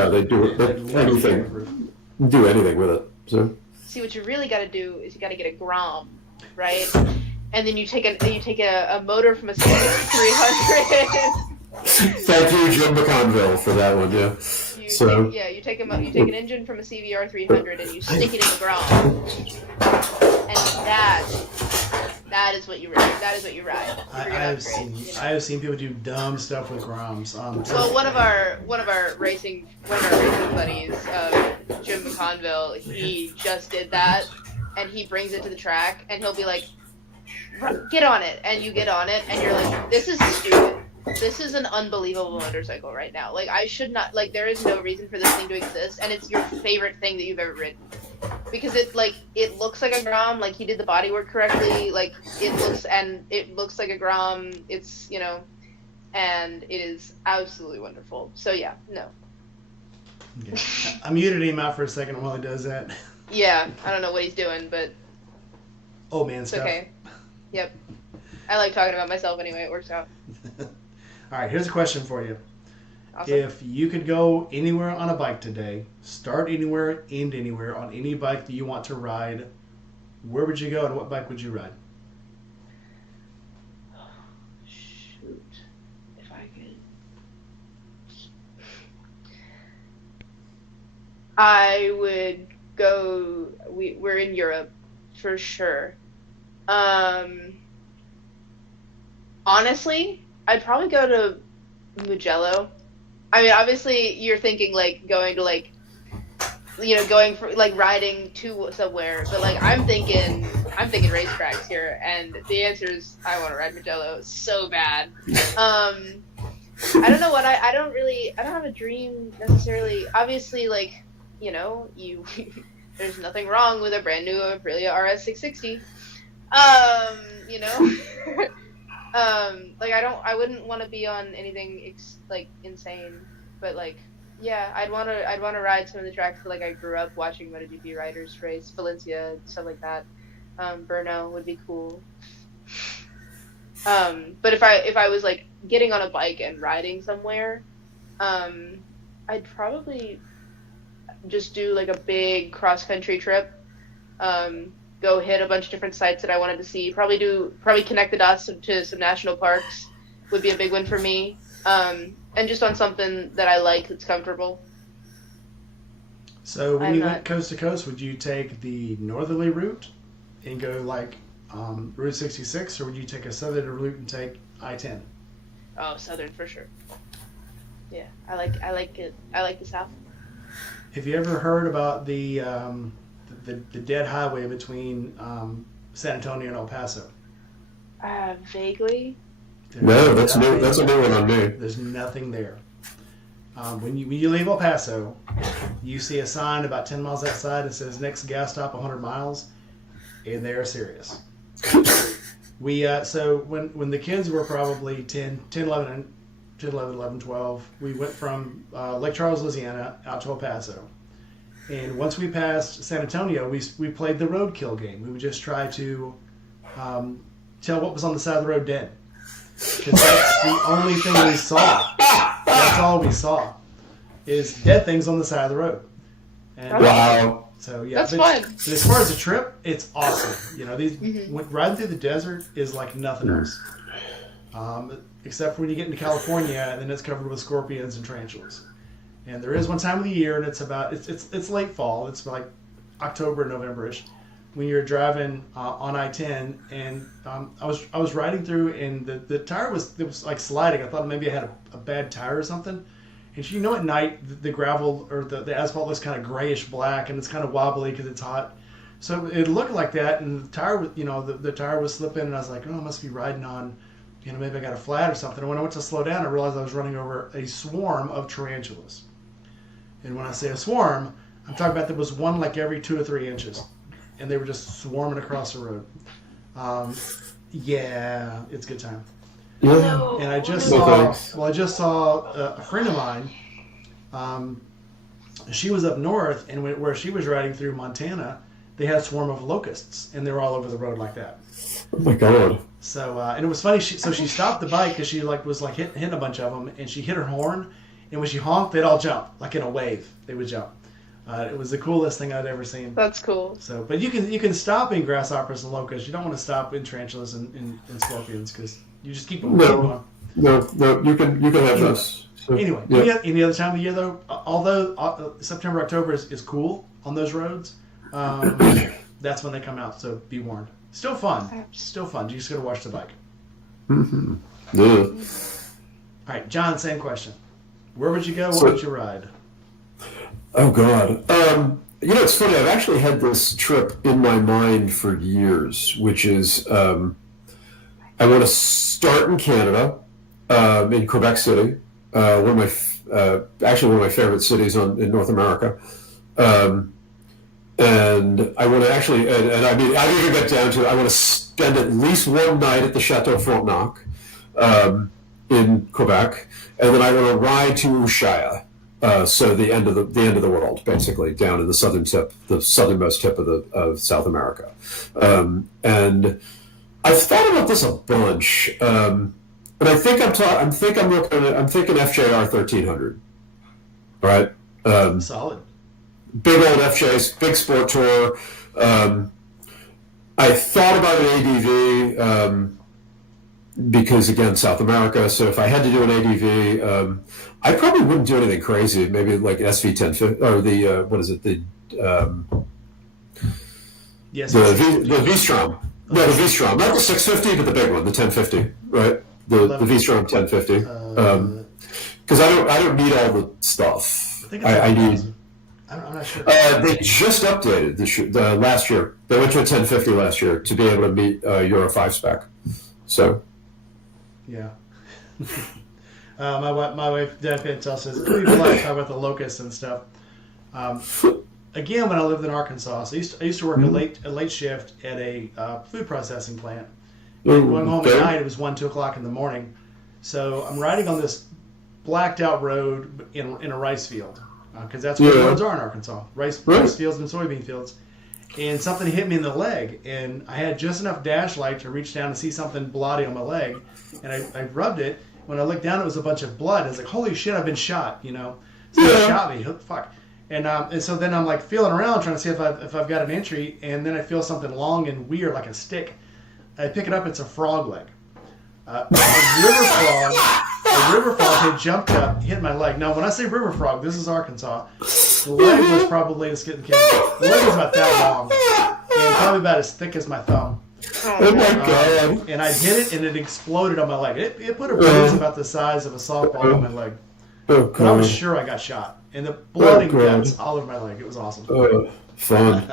anything. Do anything with it. So. See, what you really got to do is you got to get a Grom, right? And then you take a motor from a CBR 300. Thank you, Jim McConville, for that one. Yeah. You take an engine from a CBR 300 and you stick it in the Grom, and that is what you ride. That is what you ride. I have seen people do dumb stuff with Groms. Well, one of our racing buddies, Jim McConville, he just did that, and he brings it to the track, and he'll be like, "Get on it," and you get on it, and you're like, "This is stupid. This is an unbelievable motorcycle right now. Like, I should not, like, there is no reason for this thing to exist, and it's your favorite thing that you've ever ridden. Because it looks like a Grom, like, he did the bodywork correctly, like, it looks like a Grom, it's, and it is absolutely wonderful. So, yeah, no. Okay. I muted him out for a second while he does that. Yeah, I don't know what he's doing, but... Oh, man, it's stuff. Okay. Yep. I like talking about myself anyway, it works out. All right, here's a question for you. Awesome. If you could go anywhere on a bike today, start anywhere, end anywhere, on any bike that you want to ride, where would you go and what bike would you ride? Shoot. If I could... I would go... We're in Europe, for sure. Honestly, I'd probably go to Mugello. I mean, obviously, you're thinking, like, going to, like, going for, like, riding to somewhere. But, like, I'm thinking racetracks here. And the answer is I want to ride Mugello so bad. I don't know what I don't have a dream necessarily. Obviously, like, there's nothing wrong with a brand new Aprilia RS 660. Like, I wouldn't want to be on anything insane, but, like, yeah, I'd want to ride some of the tracks that, like, I grew up watching MotoGP riders race, Valencia, stuff like that. Brno would be cool. But if I was, like, getting on a bike and riding somewhere, I'd probably just do, like, a big cross-country trip. Go hit a bunch of different sites that I wanted to see. Probably connect the dots to some national parks would be a big one for me. And just on something that I like that's comfortable. So when you went coast to coast, would you take the northerly route and go like Route 66, or would you take a southerly route and take I-10? Oh, southern for sure. Yeah, I like it. I like the South. Have you ever heard about the dead highway between San Antonio and El Paso? Vaguely. No, that's new. That's a new one on me. There's nothing there. When you leave El Paso, you see a sign about 10 miles outside that says next gas stop 100 miles, and they're serious. So when the kids were probably 10, 11, 12, we went from Lake Charles, Louisiana, out to El Paso. And once we passed San Antonio, we played the roadkill game. We would just try to tell what was on the side of the road dead. Because that's the only thing we saw. That's all we saw is dead things on the side of the road. And, wow. So yeah, that's fun. But as far as a trip, it's awesome. You know, riding through the desert is like nothing else. Except for when you get into California, and then it's covered with scorpions and tarantulas. And there is one time of the year, and it's late fall. It's like October, November-ish, when you're driving on I-10, and I was riding through, and the tire was like sliding. I thought maybe I had a bad tire or something. And you know, at night the gravel or the asphalt looks kind of grayish black, and it's kind of wobbly because it's hot. So it looked like that, and the tire, the tire was slipping, and I was like, oh, I must be riding on, maybe I got a flat or something. And when I went to slow down, I realized I was running over a swarm of tarantulas. And when I say a swarm, I'm talking about there was one like every 2 or 3 inches, and they were just swarming across the road. Yeah, it's a good time. No. And I just No, saw a friend of mine. She was up north, and where she was riding through Montana, they had a swarm of locusts, and they were all over the road like that. Oh my god. So and it was funny. She stopped the bike because she was hitting a bunch of them, and she hit her horn, and when she honked, they'd all jump like in a wave. They would jump. It was the coolest thing I'd ever seen. That's cool. So, but you can stop in grasshoppers and locusts. You don't want to stop in tarantulas and scorpions because you just keep them going. No, you can have this. So, Anyway, yeah. any other time of year though, although September, October is cool on those roads, that's when they come out. So be warned. Still fun. Still fun. You just got to watch the bike. Mm-hmm. Yeah. All right, John. Same question. Where would you go? What would you ride? Oh God. It's funny. I've actually had this trip in my mind for years, which is I want to start in Canada, in Quebec City, one of my favorite cities in North America, and I want to actually, and I mean, I've even got down to I want to spend at least one night at the Chateau Frontenac in Quebec, and then I want to ride to Ushuaia. So the end of the world, basically, down in the southernmost tip of South America, and I've thought about this a bunch, and I think I'm thinking FJR 1300, right? Solid. Big old FJs, big sport tour. I thought about an ADV. Because again, South America. So if I had to do an ADV, I probably wouldn't do anything crazy. Maybe like an SV 1050 or the what is it? The V-Strom. No, the V-Strom, not the 650, but the big one, the 1050, right? The V-Strom 1050. Because I don't need all the stuff. I need. I'm not sure. They just updated the last year. They went to a 1050 last year to be able to meet Euro 5 spec. So. Yeah. My wife, Dad Pantel says, we like talk about the locusts and stuff. Again, when I lived in Arkansas, so I used to work a late shift at a food processing plant. And going home at night, it was 1, 2 o'clock in the morning. So I'm riding on this blacked out road in a rice field, because that's where the roads are in Arkansas, rice fields and soybean fields. And something hit me in the leg, and I had just enough dash light to reach down and see something bloody on my leg, and I rubbed it. When I looked down, it was a bunch of blood. I was like, "Holy shit, I've been shot!" So they shot me. Fuck. And so then I'm like feeling around trying to see if I've got an injury, and then I feel something long and weird like a stick. I pick it up. It's a frog leg. A river frog had jumped up, hit my leg. Now, when I say river frog, this is Arkansas. The leg was probably, let's get the camera. The leg was about that long, and probably about as thick as my thumb. Oh my god! And I hit it, and it exploded on my leg. It put a bruise about the size of a softball on my leg. Oh, but I was sure I got shot, and the blood and guts all over my leg. It was awesome. Fun.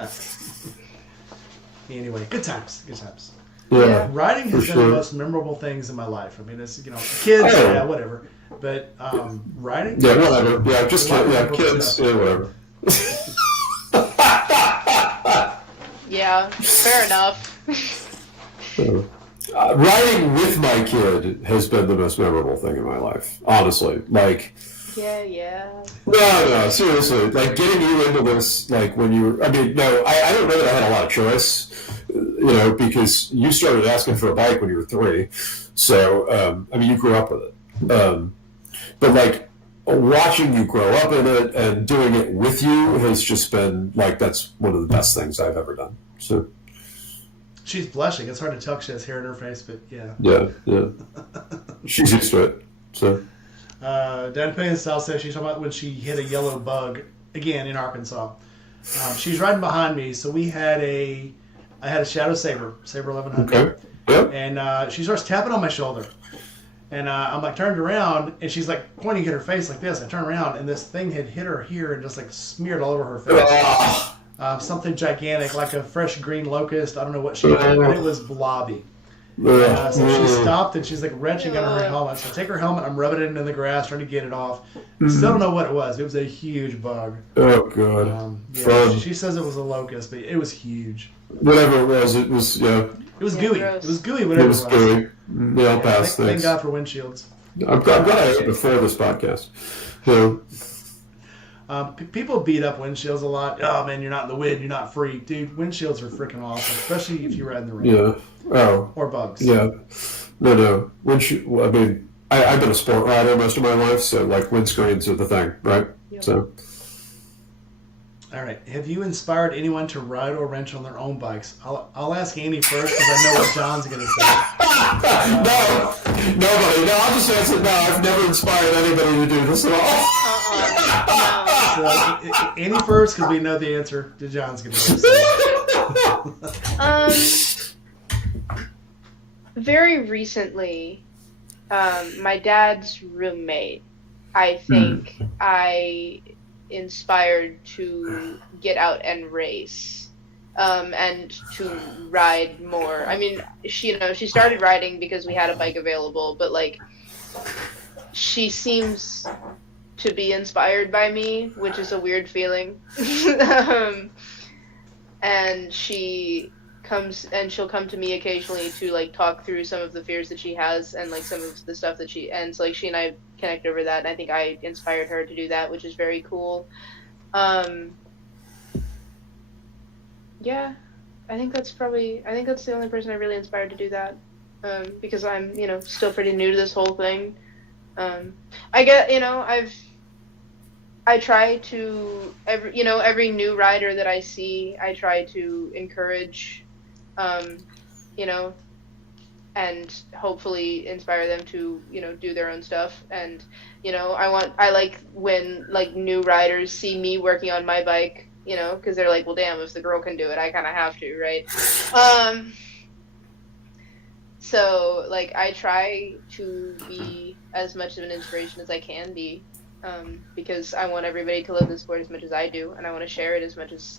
Anyway, good times. Good times. Yeah, riding has been the most memorable things in my life. I mean, it's kids, yeah, whatever. But riding, yeah, whatever. Yeah, just kids, yeah, whatever. Yeah, fair enough. Riding with my kid has been the most memorable thing in my life. Honestly, like Yeah. No, seriously. Like, getting you into this, like, when you were, I mean, no, I don't know that I had a lot of choice, because you started asking for a bike when you were 3. So, I mean, you grew up with it. But, like, watching you grow up in it and doing it with you has just been, like, that's one of the best things I've ever done. So. She's blushing. It's hard to tell 'cause she has hair in her face, but yeah. Yeah. She's used to it, so. Dan Payne style says she's talking about when she hit a yellow bug again in Arkansas. She's riding behind me, so I had a Shadow Saber 1100. Okay. Yep. And she starts tapping on my shoulder, and I'm like turned around, and she's like pointing at her face like this. I turn around, and this thing had hit her here and just like smeared all over her face. Something gigantic, like a fresh green locust. I don't know what she did, but it was blobby. So she stopped and she's like wrenching under her helmet. So I take her helmet, I'm rubbing it into the grass, trying to get it off. Still don't know what it was. It was a huge bug. Oh, God. She says it was a locust, but it was huge. Whatever it was, it was, It was gooey. Gross. It was gooey, whatever it was. Gooey. They all passed things. Thank God for windshields. I'm glad I ate before this podcast. So. People beat up windshields a lot. Oh, man, you're not in the wind. You're not free. Dude, windshields are freaking awesome, especially if you ride in the rain. Yeah. Oh. Or bugs. Yeah. No. I mean, I've been a sport rider most of my life, so, like, windscreens are the thing, right? Yep. So. All right. Have you inspired anyone to ride or wrench on their own bikes? I'll ask Andy first because I know what John's going to say. No. Nobody. No, I'll just answer no. I've never inspired anybody to do this at all. No. So, Andy first because we know the answer to John's going to say. Very recently, my dad's roommate, I think I inspired to get out and race, and to ride more. I mean, she started riding because we had a bike available, but like, she seems to be inspired by me, which is a weird feeling. And she'll come to me occasionally to like talk through some of the fears that she has and like some of the stuff that and so like she and I connect over that, and I think I inspired her to do that, which is very cool. Yeah, I think that's the only person I really inspired to do that, because I'm still pretty new to this whole thing. I try to every new rider that I see, I try to encourage, and hopefully inspire them to, do their own stuff. And, I like when like new riders see me working on my bike, cause they're like, well, damn, if the girl can do it, I kind of have to, right? So like, I try to be as much of an inspiration as I can be. Because I want everybody to love the sport as much as I do, and I want to share it as much as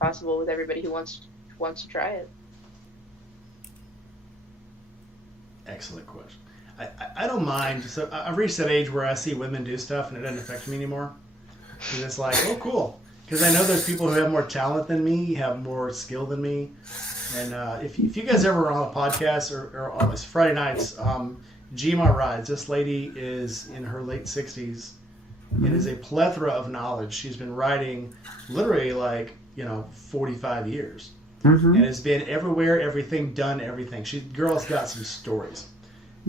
possible with everybody who wants to try it. Excellent question. I don't mind. So I've reached that age where I see women do stuff and it doesn't affect me anymore. And it's like, oh, cool. Because I know there's people who have more talent than me, have more skill than me. And if you guys ever are on a podcast or on this Friday nights, Gma Rides. This lady is in her late 60s. It is a plethora of knowledge. She's been riding literally 45 years. And has been everywhere, everything, done everything. Girl's got some stories.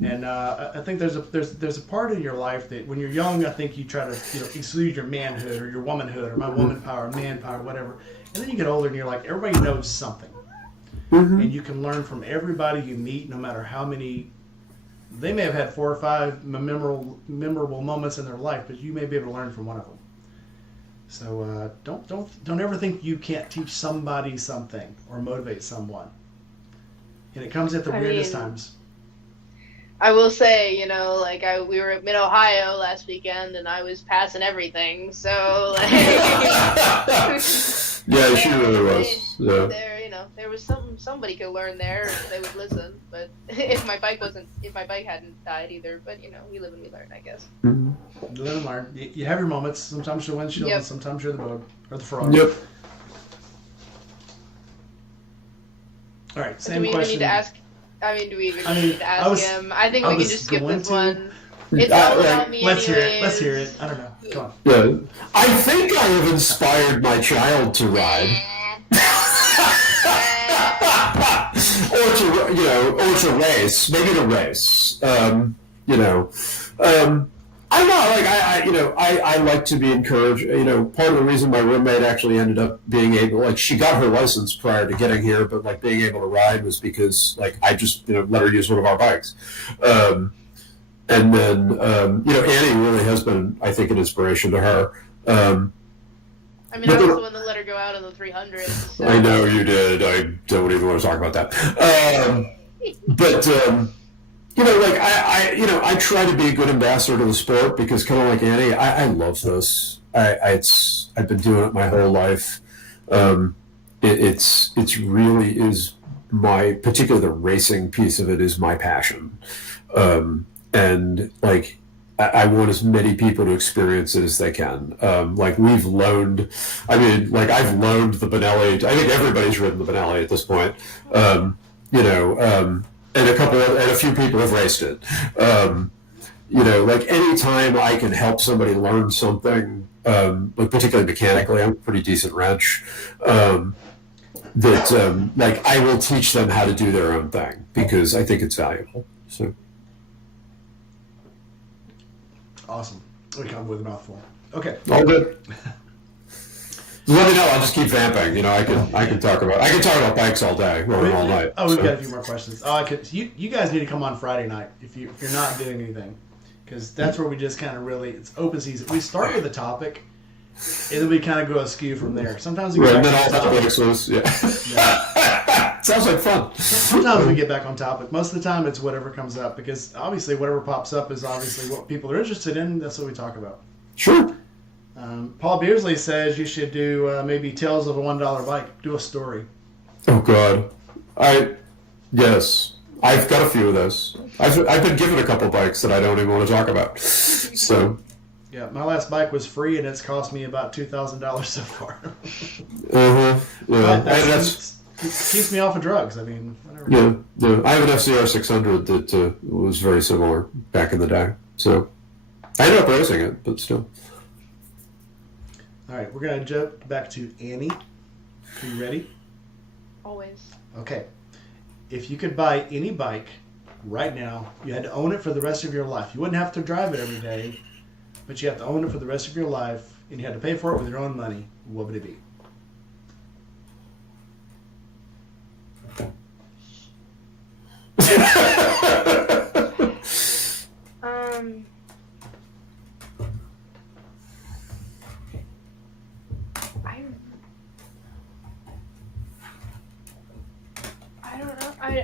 And I think there's a part in your life that when you're young, I think you try to exude your manhood or your womanhood or my woman power, man power, whatever. And then you get older and you're like, everybody knows something. And you can learn from everybody you meet, no matter how many. They may have had 4 or 5 memorable moments in their life, but you may be able to learn from one of them. So don't ever think you can't teach somebody something or motivate someone. And it comes at the weirdest times. I will say, we were at Mid Ohio last weekend, and I was passing everything. So like, yeah, she really was. Yeah. There was somebody could learn there if they would listen. But if my bike hadn't died either, but we live and we learn, I guess. You live and learn. You have your moments. Sometimes you're windshield, and sometimes you're the bug or the frog. Yep. All right. Do Same we question. even need to ask? Do we even need to ask him? I think we can just skip this one. It's all about me Let's anyways. hear it. Let's hear it. I don't know. Come on. Yeah. I think I have inspired my child to ride. or to race, maybe to race. I don't know. I like to be encouraged. Part of the reason my roommate actually ended up being able, she got her license prior to getting here, but being able to ride was because I just let her use one of our bikes. And then Annie really has been, I think, an inspiration to her. I was the one that let her go out on the 300. So. I know you did. I don't even want to talk about that. I try to be a good ambassador to the sport because, kind of like Annie, I love this. I've been doing it my whole life. It's really is particularly the racing piece of it is my passion. I want as many people to experience it as they can. We've loaned, I've loaned the Benelli. I think everybody's ridden the Benelli at this point. And a few people have raced it. Anytime I can help somebody learn something, particularly mechanically, I'm a pretty decent wrench. I will teach them how to do their own thing because I think it's valuable. So. Awesome. We come with a mouthful. Okay. All good. Let me know. I'll just keep vamping. I can talk about bikes all day or all night. We've got a few more questions. You guys need to come on Friday night if you're not doing anything, because that's where we just kind of really it's open season. We start with a topic, and then we kind of go askew from there. Sometimes we get back on topic. Sounds like fun. Sometimes we get back on topic. Most of the time, it's whatever comes up because obviously whatever pops up is obviously what people are interested in. That's what we talk about. Sure. Paul Beersley says you should do maybe Tales of a $1 Bike. Do a story. Oh God, yes, I've got a few of those. I've been given a couple bikes that I don't even want to talk about. So. Yeah, my last bike was free and it's cost me about $2,000 so far. Yeah, that keeps me off of drugs. Whatever. Yeah. I have an FCR 600 that was very similar back in the day. So I ended up racing it, but still. All right, we're going to jump back to Annie. Are you ready? Always. Okay. If you could buy any bike right now, you had to own it for the rest of your life. You wouldn't have to drive it every day, but you have to own it for the rest of your life, and you had to pay for it with your own money. What would it be?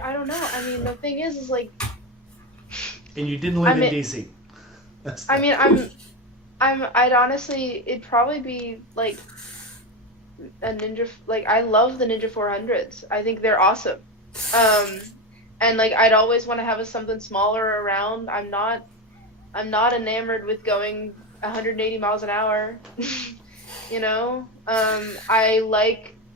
I don't know. The thing is like. And you didn't live in DC. I'd honestly, it'd probably be like a Ninja. I love the Ninja 400s. I think they're awesome. And I'd always want to have something smaller around. I'm not enamored with going 180 miles an hour.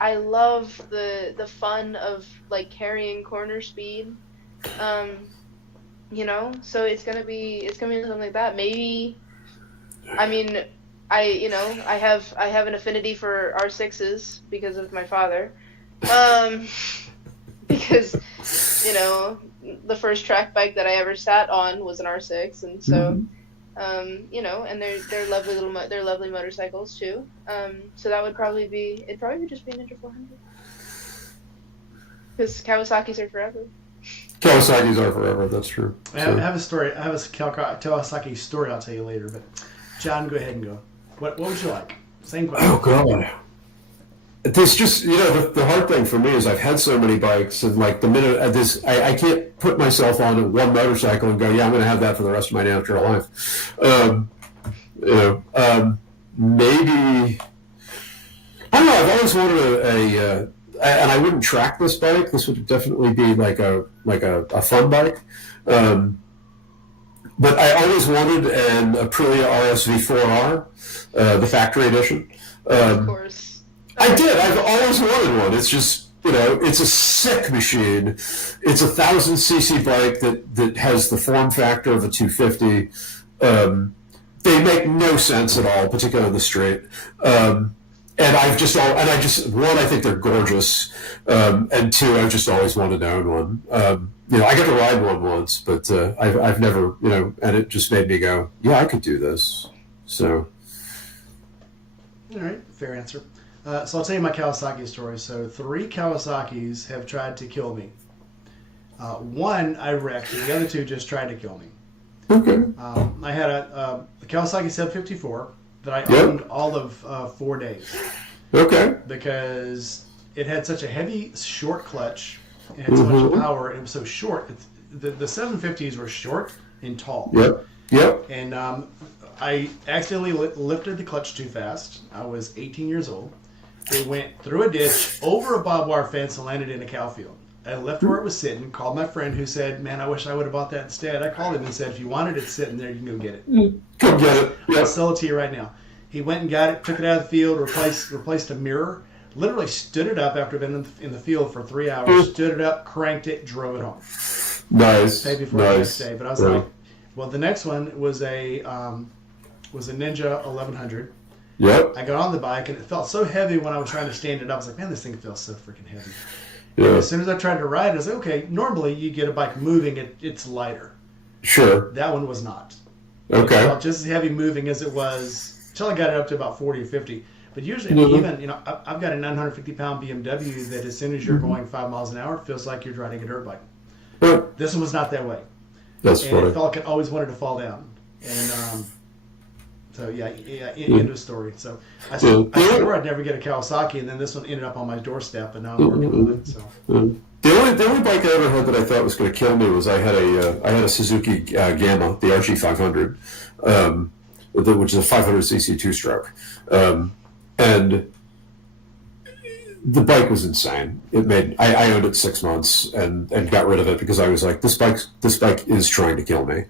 I love the fun of carrying corner speed. So it's gonna be something like that. Maybe. I have an affinity for R6s because of my father. Because the first track bike that I ever sat on was an R6, and so and they're lovely motorcycles too. So that would probably just be a Ninja 400. Because Kawasaki's are forever. Kawasaki's are forever. That's true. I have a story. I have a Kawasaki story. I'll tell you later. But John, go ahead and go. What would you like? Same question. Oh God. There's just the hard thing for me is I've had so many bikes and the minute I can't put myself on one motorcycle and go I'm going to have that for the rest of my natural life. Maybe I don't know. I've always wanted and I wouldn't track this bike. This would definitely be a fun bike. But I always wanted an Aprilia RSV4R, the factory edition. Of course. I did. I've always wanted one. It's just, it's a sick machine. It's a 1,000cc bike that has the form factor of a 250. They make no sense at all, particularly on the street. And I think they're gorgeous, and two, I've just always wanted to own one. I got to ride one once, but I've never, and it just made me go, yeah, I could do this. So, all right, fair answer. So I'll tell you my Kawasaki story. So 3 Kawasaki's have tried to kill me. One I wrecked, the other 2 just tried to kill me. Okay. I had a Kawasaki 754 that I owned all of 4 days. Okay. Because it had such a heavy, short clutch. It had so much power, and it was so short. The 750s were short and tall. Yep. And I accidentally lifted the clutch too fast. I was 18 years old. It went through a ditch, over a barbed wire fence, and landed in a cow field. I left where it was sitting, called my friend who said, man, I wish I would have bought that instead. I called him and said, if you wanted it sitting there, you can go get it. Come get it. Yep. I'll sell it to you right now. He went and got it, took it out of the field, replaced a mirror, literally stood it up after being in the field for 3 hours, stood it up, cranked it, drove it home. Nice. Paid before the next day. But I was like, well, the next one was a Ninja 1100. Yep. I got on the bike, and it felt so heavy when I was trying to stand it up. I was like, man, this thing feels so freaking heavy. Yeah. As soon as I tried to ride it, I was like, okay, normally you get a bike moving, it's lighter. Sure. That one was not. Okay. It felt just as heavy moving as it was until I got it up to about 40 or 50. But usually, even, I've got a 950-pound BMW that as soon as you're going 5 miles an hour, it feels like you're riding a dirt bike. This one was not that way. That's and funny. it felt like it always wanted to fall down. And end of story. So I swore I'd never get a Kawasaki, and then this one ended up on my doorstep, and now I'm working with it. So. The only bike I ever had that I thought was going to kill me was I had a Suzuki Gamma, the RG500, which is a 500cc 2-stroke, and the bike was insane. I owned it 6 months and got rid of it because I was like, this bike is trying to kill me,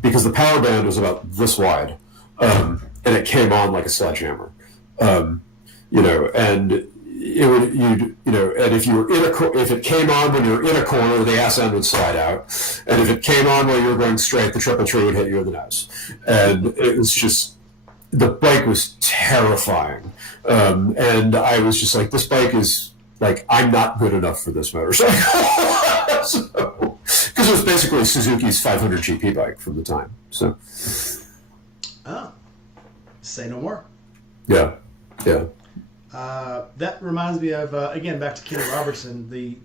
because the power band was about this wide, and it came on like a sledgehammer, and it would, and if it came on when you were in a corner, the ass end would slide out, and if it came on while you were going straight, the triple tree would hit you in the nose, and it was just, the bike was terrifying, and I was just like, this bike is like, I'm not good enough for this motorcycle, because it was basically Suzuki's 500 GP bike from the time. So, say no more. Yeah. That reminds me of, again, back to Kenny Robertson, the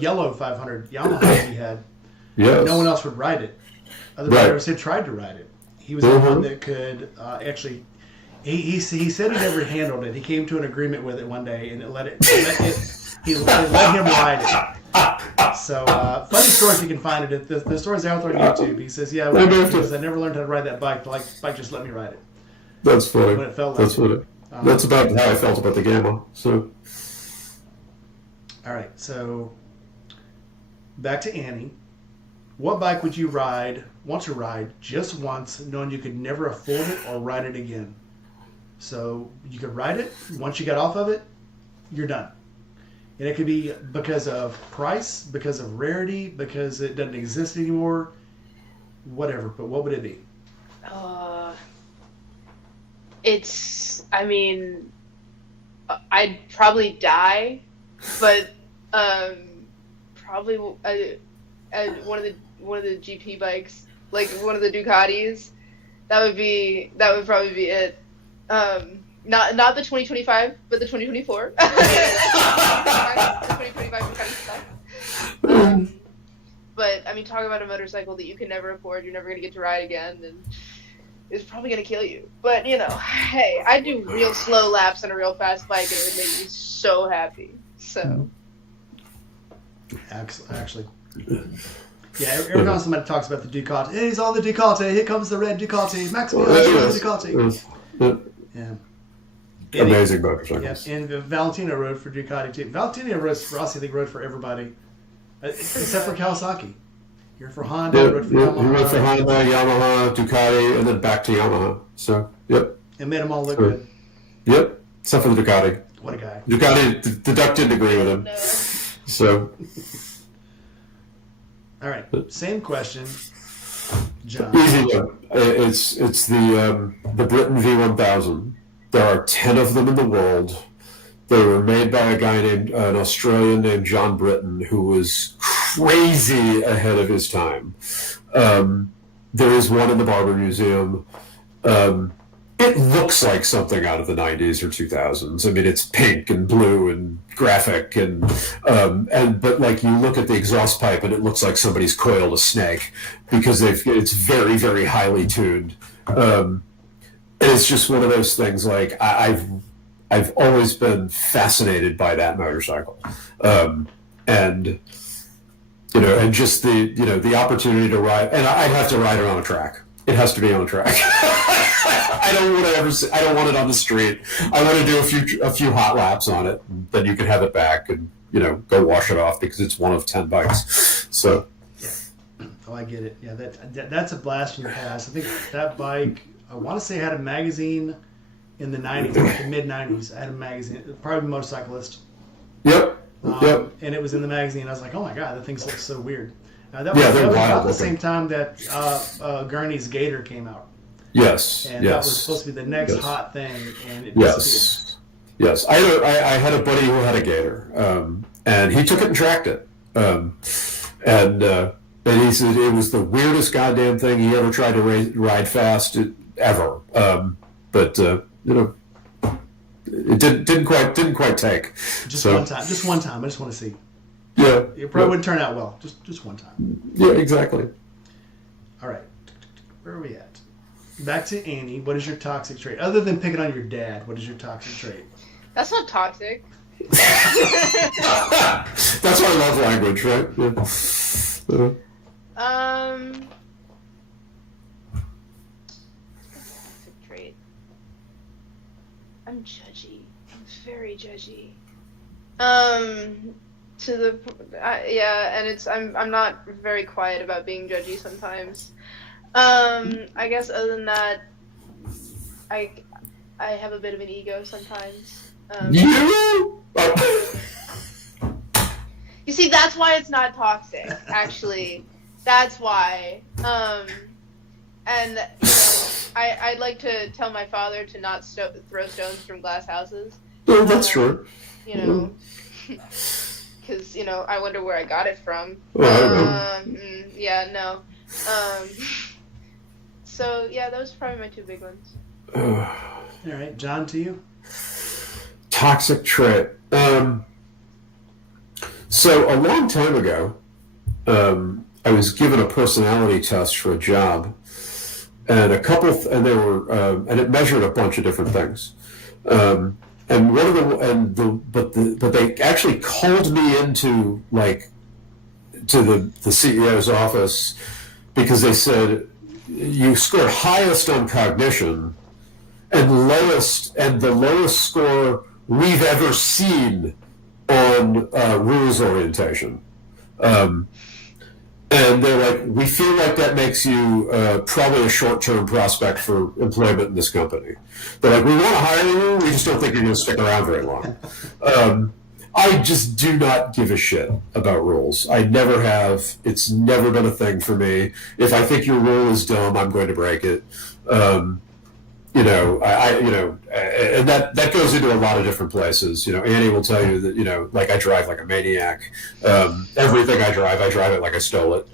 yellow 500 Yamaha he had. Yes. No one else would ride it. Other riders had tried to ride it. He was the one that could actually. He said he never handled it. He came to an agreement with it one day, and he let him ride it. So, funny story if you can find it. The story's out there on YouTube. He says, "Yeah, because I never learned how to ride that bike. The bike just let me ride it." That's funny. When it felt like That's funny. That's about how I felt about the Gamma. So, all right. So, back to Annie. What bike would you want to ride just once, knowing you could never afford it or ride it again? So you could ride it. Once you got off of it, you're done. And it could be because of price, because of rarity, because it doesn't exist anymore, whatever. But what would it be? I'd probably die, but probably one of the GP bikes, like one of the Ducatis. That would probably be it. Not the 2025, but the 2024. The 2025 Ducati stuff. But I mean, talk about a motorcycle that you can never afford. You're never gonna get to ride again, and it's probably gonna kill you. But hey, I do real slow laps on a real fast bike, and it would make me so happy. So. Actually. Yeah, every time somebody talks about the Ducati, hey, he's on the Ducati, here comes the red Ducati, Maximilian the Ducati. Yeah. Amazing motorcycles. Yeah, and Valentino rode for Ducati too. Valentino rode for us, I think, rode for everybody, except for Kawasaki. You're for Honda, rode for Yamaha. He rode for Honda, Yamaha, Ducati, and then back to Yamaha. So, yep. And made them all look good. Yep, except for the Ducati. What a guy. Ducati, the Duck didn't agree with him. No. So. All right, same question. John? Easy one. It's the Britain V1000. There are 10 of them in the world. They were made by a guy named an Australian named John Britton, who was crazy ahead of his time. There is one in the Barber Museum. It looks like something out of the 90s or 2000s. I mean, it's pink and blue and graphic but like you look at the exhaust pipe and it looks like somebody's coiled a snake because it's very, very highly tuned. It's just one of those things. Like I've always been fascinated by that motorcycle, and just the opportunity to ride, and I'd have to ride it on a track. It has to be on a track. I don't want it on the street. I want to do a few hot laps on it. And then you can have it back and go wash it off because it's one of 10 bikes. So. Yeah. Oh, I get it. Yeah, that's a blast from the past. I think that bike, I want to say, had a magazine in the 90s, like the mid 90s. I had a magazine, probably Motorcyclist. Yep. Yep. And it was in the magazine. I was like, oh my god, that thing looks so weird. That they're was wild about the same time that Gurney's Gator came out. Yes. And yes. that was supposed to be the next hot thing, and it disappeared. Yes. I had a buddy who had a Gator, and he took it and tracked it. And he said it was the weirdest goddamn thing he ever tried to ride fast ever. But it didn't quite take. Just one time. Just one time. I just want to see. Yeah. It probably wouldn't turn out well. Just one time. Yeah, exactly. All right. Where are we at? Back to Annie. What is your toxic trait? Other than picking on your dad, what is your toxic trait? That's not toxic. That's our love language, right? Yeah. Toxic trait. I'm judgy. I'm very judgy. And I'm not very quiet about being judgy sometimes. I guess other than that, I have a bit of an ego sometimes. You see, that's why it's not toxic. Actually, that's why. And I'd like to tell my father to not throw stones from glass houses. Oh, that's true. Because I wonder where I got it from. Yeah, no. So yeah, those are probably my two big ones. All right, John, to you. Toxic trait. So a long time ago, I was given a personality test for a job, and and it measured a bunch of different things. And but they actually called me into to the CEO's office because they said you scored highest on cognition and the lowest score we've ever seen on rules orientation. And they're like, we feel like that makes you probably a short-term prospect for employment in this company. They're like, we want to hire you, we just don't think you're going to stick around very long. I just do not give a shit about rules. I never have. It's never been a thing for me. If I think your rule is dumb, I'm going to break it. And that goes into a lot of different places. Annie will tell you that, I drive like a maniac. Everything I drive it like I stole it.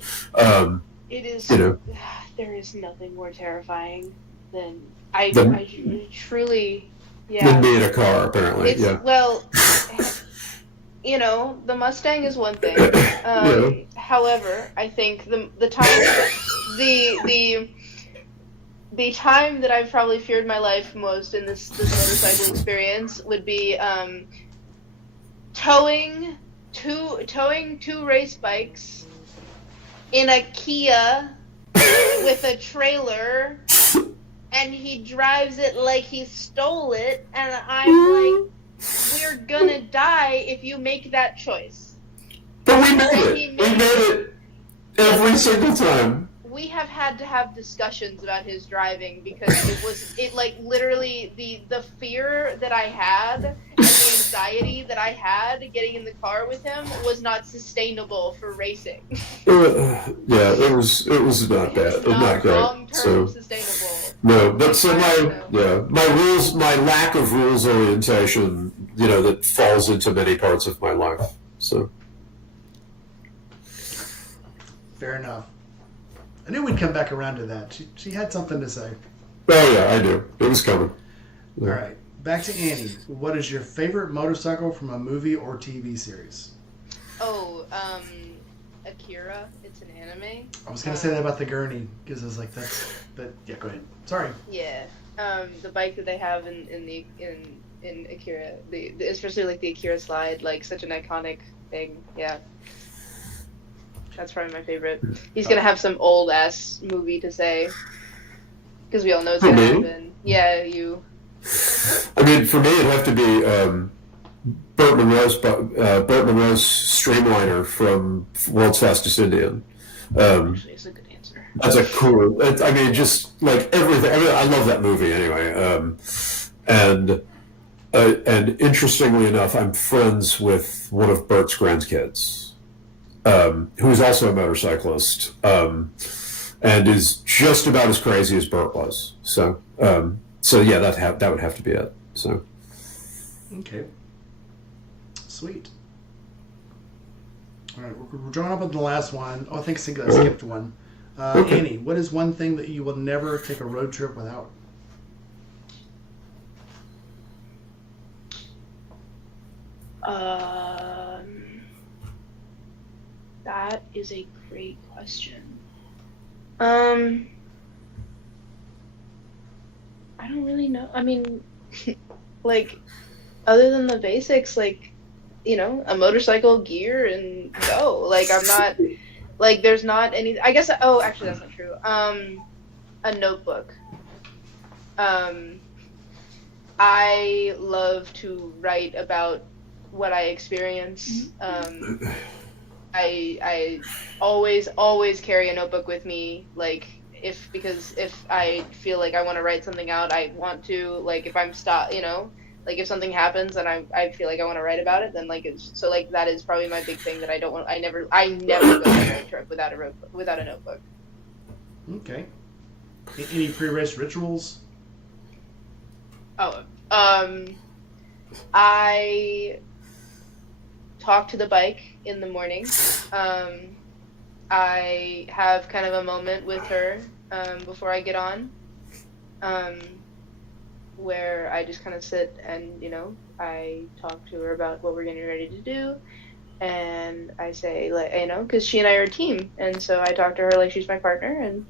It is, there is nothing more terrifying than I truly, yeah. Than me in a car, apparently. Well, the Mustang is one thing. However, I think the time that I've probably feared my life most in this motorcycle experience would be towing two race bikes in a Kia with a trailer, and he drives it like he stole it, and I'm like, we're gonna die if you make that choice. But we made it every single time. We have had to have discussions about his driving because literally the fear that I had and the anxiety that I had getting in the car with him was not sustainable for racing. Yeah, it was not bad. It was not great. Long-term sustainable. No, but so my lack of rules orientation, that falls into many parts of my life. So. Fair enough. I knew we'd come back around to that. She had something to say. Oh yeah, I do. It was coming. Yeah. All right, back to Annie. What is your favorite motorcycle from a movie or TV series? Oh, Akira. It's an anime. I was gonna say that about the gurney because I was like, that's. But yeah, go ahead. Sorry. Yeah. The bike that they have in Akira, especially like the Akira slide, like such an iconic thing. Yeah. That's probably my favorite. He's gonna have some old ass movie to say, because we all know it's gonna happen. Yeah, you. I mean, for me, it'd have to be Burt Monroe's Streamliner from World's Fastest Indian. Actually, it's a good answer. That's a cool. I mean, just like everything. I love that movie anyway. And interestingly enough, I'm friends with one of Burt's grandkids. Who's also a motorcyclist, and is just about as crazy as Burt was. So yeah, that would have to be it. So. Okay. Sweet. All right, we're drawing up on the last one. Oh, I think I skipped one. Okay. Annie, what is one thing that you will never take a road trip without? That is a great question. I don't really know. I mean, like, other than the basics, like, a motorcycle, gear, and go. Like, I'm not, like, there's not any, I guess, oh, actually, that's not true. A notebook. I love to write about what I experience. I always carry a notebook with me, like, because if I feel like I want to write something out, I want to, like, if I'm like, if something happens and I feel like I want to write about it, then, like, that is probably my big thing that I never go on a road trip without a notebook. Okay. Any pre-race rituals? Oh, I talk to the bike in the morning. I have kind of a moment with her before I get on, where I just kind of sit and, I talk to her about what we're getting ready to do, and I say, like, because she and I are a team, and so I talk to her like she's my partner, and,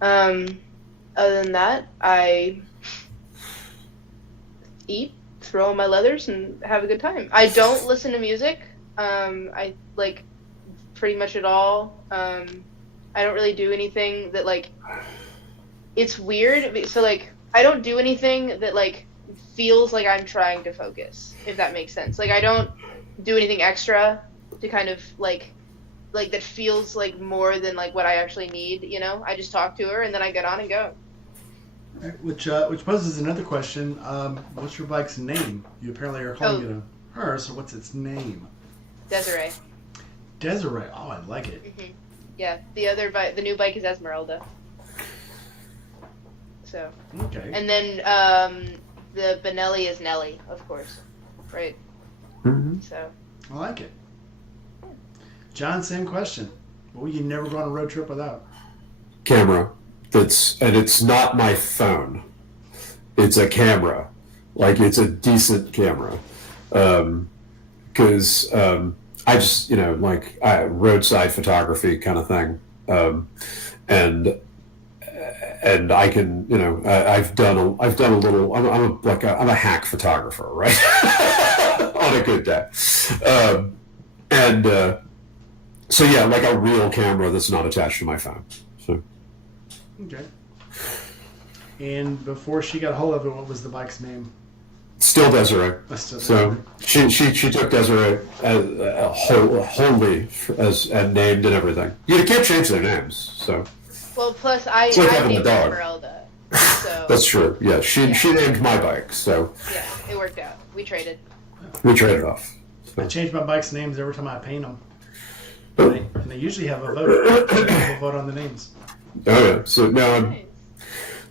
other than that, I eat, throw on my leathers, and have a good time. I don't listen to music. I like pretty much at all. I don't really do anything that, like, it's weird. So, like, I don't do anything that, like, feels like I'm trying to focus, if that makes sense. Like, I don't do anything extra to kind of, like that feels like more than, like, what I actually need, I just talk to her and then I get on and go. All right, which poses another question. What's your bike's name? You apparently are calling it a her, so what's its name? Desiree. Desiree. Oh, I like it. Mm-hmm. Yeah, the new bike is Esmeralda. So. Okay. And then the Benelli is Nelly, of course, right? Mm-hmm. So. I like it. John, same question. What will you never go on a road trip without? Camera. And it's not my phone. It's a camera. Like, it's a decent camera. Because I just, roadside photography kind of thing. And I can, I've done a little, I'm a hack photographer, right? On a good day. So yeah, like a real camera that's not attached to my phone. So. Okay. And before she got a hold of it, what was the bike's name? Still Desiree. So she took Desiree wholly and named and everything. You can't change their names, so. Well, plus I like having named a dog. Esmeralda. So That's true. Yeah, she named my bike, so yeah, it worked out. We traded. we traded off. I change my bike's names every time I paint them. And they usually have a vote. They have a vote on the names. Oh yeah. So now I'm. Nice.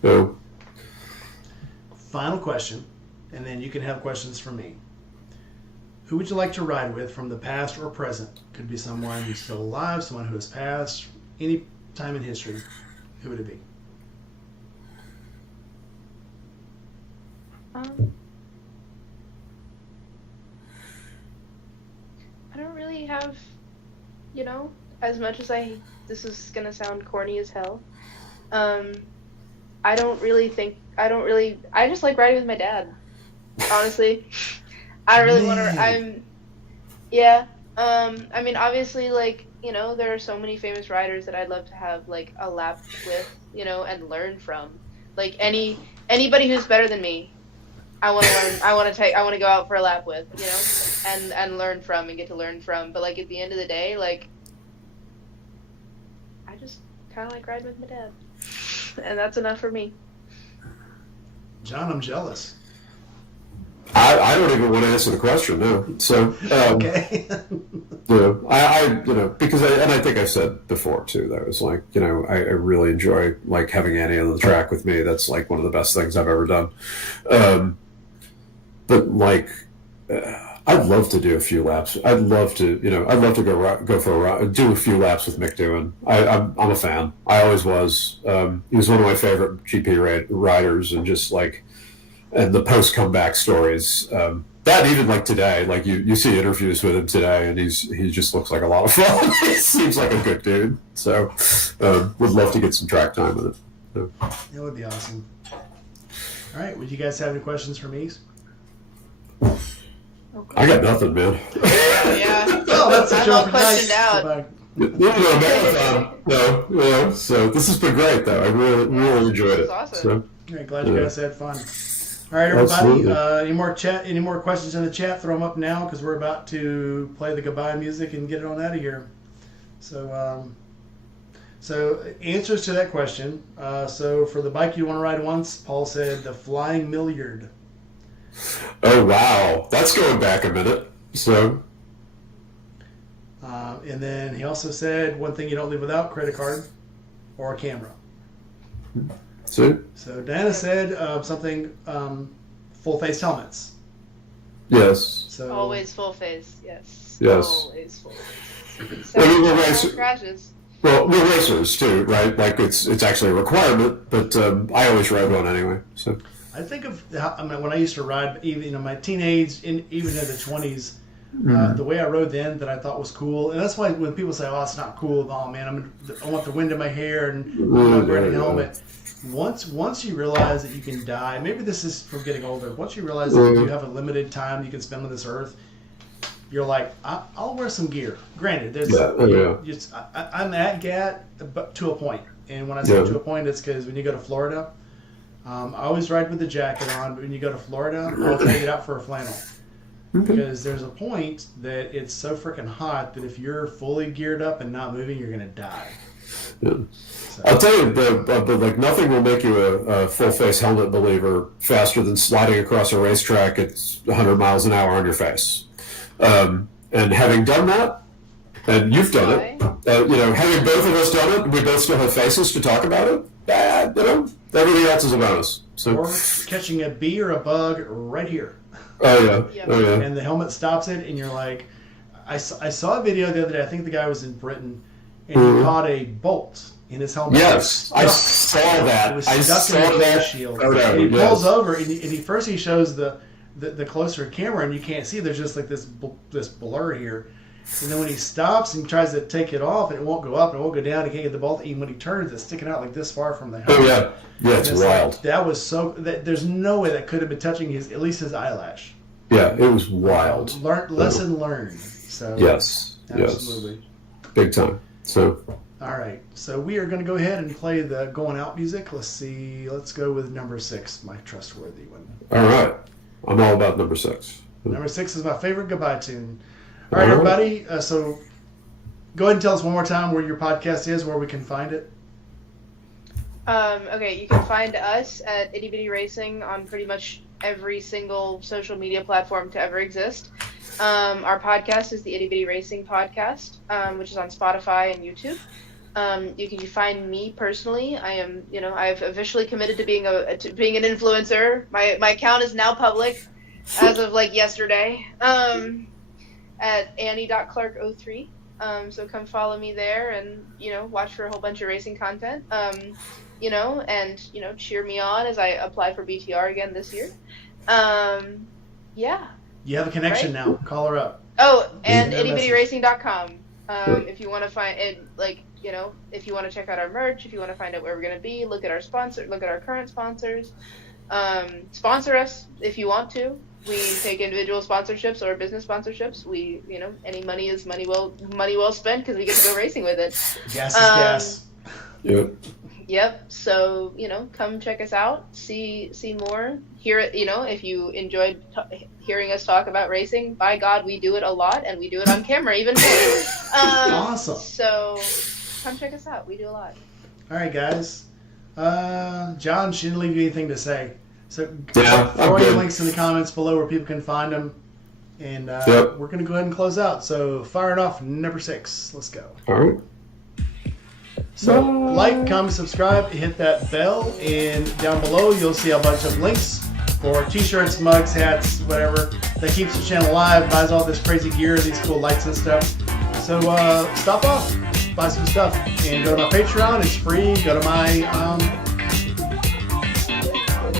So Final question, and then you can have questions from me. Who would you like to ride with from the past or present? Could be someone who's still alive, someone who has passed, any time in history. Who would it be? I don't really have, as much as this is gonna sound corny as hell. I just like riding with my dad. Honestly, I really want to. I mean, obviously, there are so many famous riders that I'd love to have a lap with, and learn from. Anybody who's better than me, I want to learn. I want to go out for a lap with, and learn from and get to learn from. But at the end of the day, I just kind of like riding with my dad, and that's enough for me. John, I'm jealous. I don't even want to answer the question, no. So Okay. because I think I've said before too that it's I really enjoy having Annie on the track with me. That's one of the best things I've ever done. But I'd love to do a few laps. I'd love to go for a ride, do a few laps with Mick Doohan. I'm a fan. I always was. He was one of my favorite GP riders, and just and the post comeback stories. That even today, you see interviews with him today, and he just looks like a lot of fun. He seems like a good dude. So would love to get some track time with it. So. That would be awesome. All right. Would you guys have any questions for me? Okay. I got nothing, man. Yeah. Oh, that's a I'm show all for questioned tonight. out. Marathon. No. So this has been great, though. I really enjoyed it. Awesome. So, Okay, glad you guys had fun. All right, everybody. Any more questions in the chat? Throw them up now because we're about to play the goodbye music and get it on out of here. So, answers to that question. So for the bike you want to ride once, Paul said the Flying Milliard. Oh wow, that's going back a minute. So. And then he also said one thing you don't leave without: credit card or a camera. So Diana said something full face helmets. Yes. So Always full face. Yes. Yes. Always full face. Well, we're racers. Crashes. Well, we're racers too, right? It's actually a requirement, but I always ride one anyway. So I think of when I used to ride, even in my teenage, even in the 20s. The way I rode then that I thought was cool, and that's why when people say, "Oh, it's not cool," oh man, I want the wind in my hair and I'm not wearing a helmet. Once you realize that you can die, maybe this is from getting older. Once you realize that you have a limited time you can spend on this earth, you're like, I'll wear some gear. Granted, I'm at GAT, but to a point. And when I say to a point, it's because when you go to Florida, I always ride with the jacket on, but when you go to Florida, I'll take it out for a flannel. Because there's a point that it's so freaking hot that if you're fully geared up and not moving, you're going to die. Yeah. So. I'll tell you, but nothing will make you a full face helmet believer faster than sliding across a racetrack at 100 miles an hour on your face. And having done that, and you've done it, having both of us done it, we both still have faces to talk about it. Everything else is a bonus. So. Or catching a bee or a bug right here. Oh yeah. Yep. Oh yeah. And the helmet stops it, and you're like, I saw a video the other day. I think the guy was in Britain, and he caught a bolt in his helmet. Yes, I saw that. It was stuck in the windshield. And he pulls over, and he shows the closer camera, and you can't see. There's just this blur here. And then when he stops and tries to take it off, and it won't go up, and it won't go down. He can't get the bolt. Even when he turns, it's sticking out this far from the helmet. Oh yeah, it's wild. That was there's no way that could have been touching at least his eyelash. Yeah, it was wild. Lesson learned. So yes, absolutely, big time. So. All right, so we are going to go ahead and play the going out music. Let's go with number 6, my trustworthy one. All right, I'm all about number 6. Number 6 is my favorite goodbye tune. All right, everybody. So go ahead and tell us one more time where your podcast is, where we can find it. Okay, you can find us at Itty Bitty Racing on pretty much every single social media platform to ever exist. Our podcast is the Itty Bitty Racing Podcast, which is on Spotify and YouTube. You can find me personally. I've officially committed to being an influencer. My account is now public as of like yesterday. At Annie.Clark03. So come follow me there and, watch for a whole bunch of racing content. Cheer me on as I apply for BTR again this year. Yeah. You have a connection now. Call her up. Oh, and ittybitty.racing.com. If you want to find it, if you want to check out our merch, if you want to find out where we're going to be, look at our current sponsors. Sponsor us if you want to. We take individual sponsorships or business sponsorships. We, any money is money well spent because we get to go racing with it. Gas is gas. Yep. Yep. So, come check us out, see more, hear it. If you enjoyed hearing us talk about racing, by God, we do it a lot, and we do it on camera even more. Awesome. So, come check us out. We do a lot. All right, guys. John, she didn't leave you anything to say. So Yeah, throw I'm your good. links in the comments below where people can find them. And Yep. we're going to go ahead and close out. So firing off number 6. Let's go. All right. So like, comment, subscribe, hit that bell, and down below you'll see a bunch of links for t-shirts, mugs, hats, whatever that keeps the channel alive, buys all this crazy gear, these cool lights and stuff. So stop off, buy some stuff, and go to my Patreon. It's free. Go to my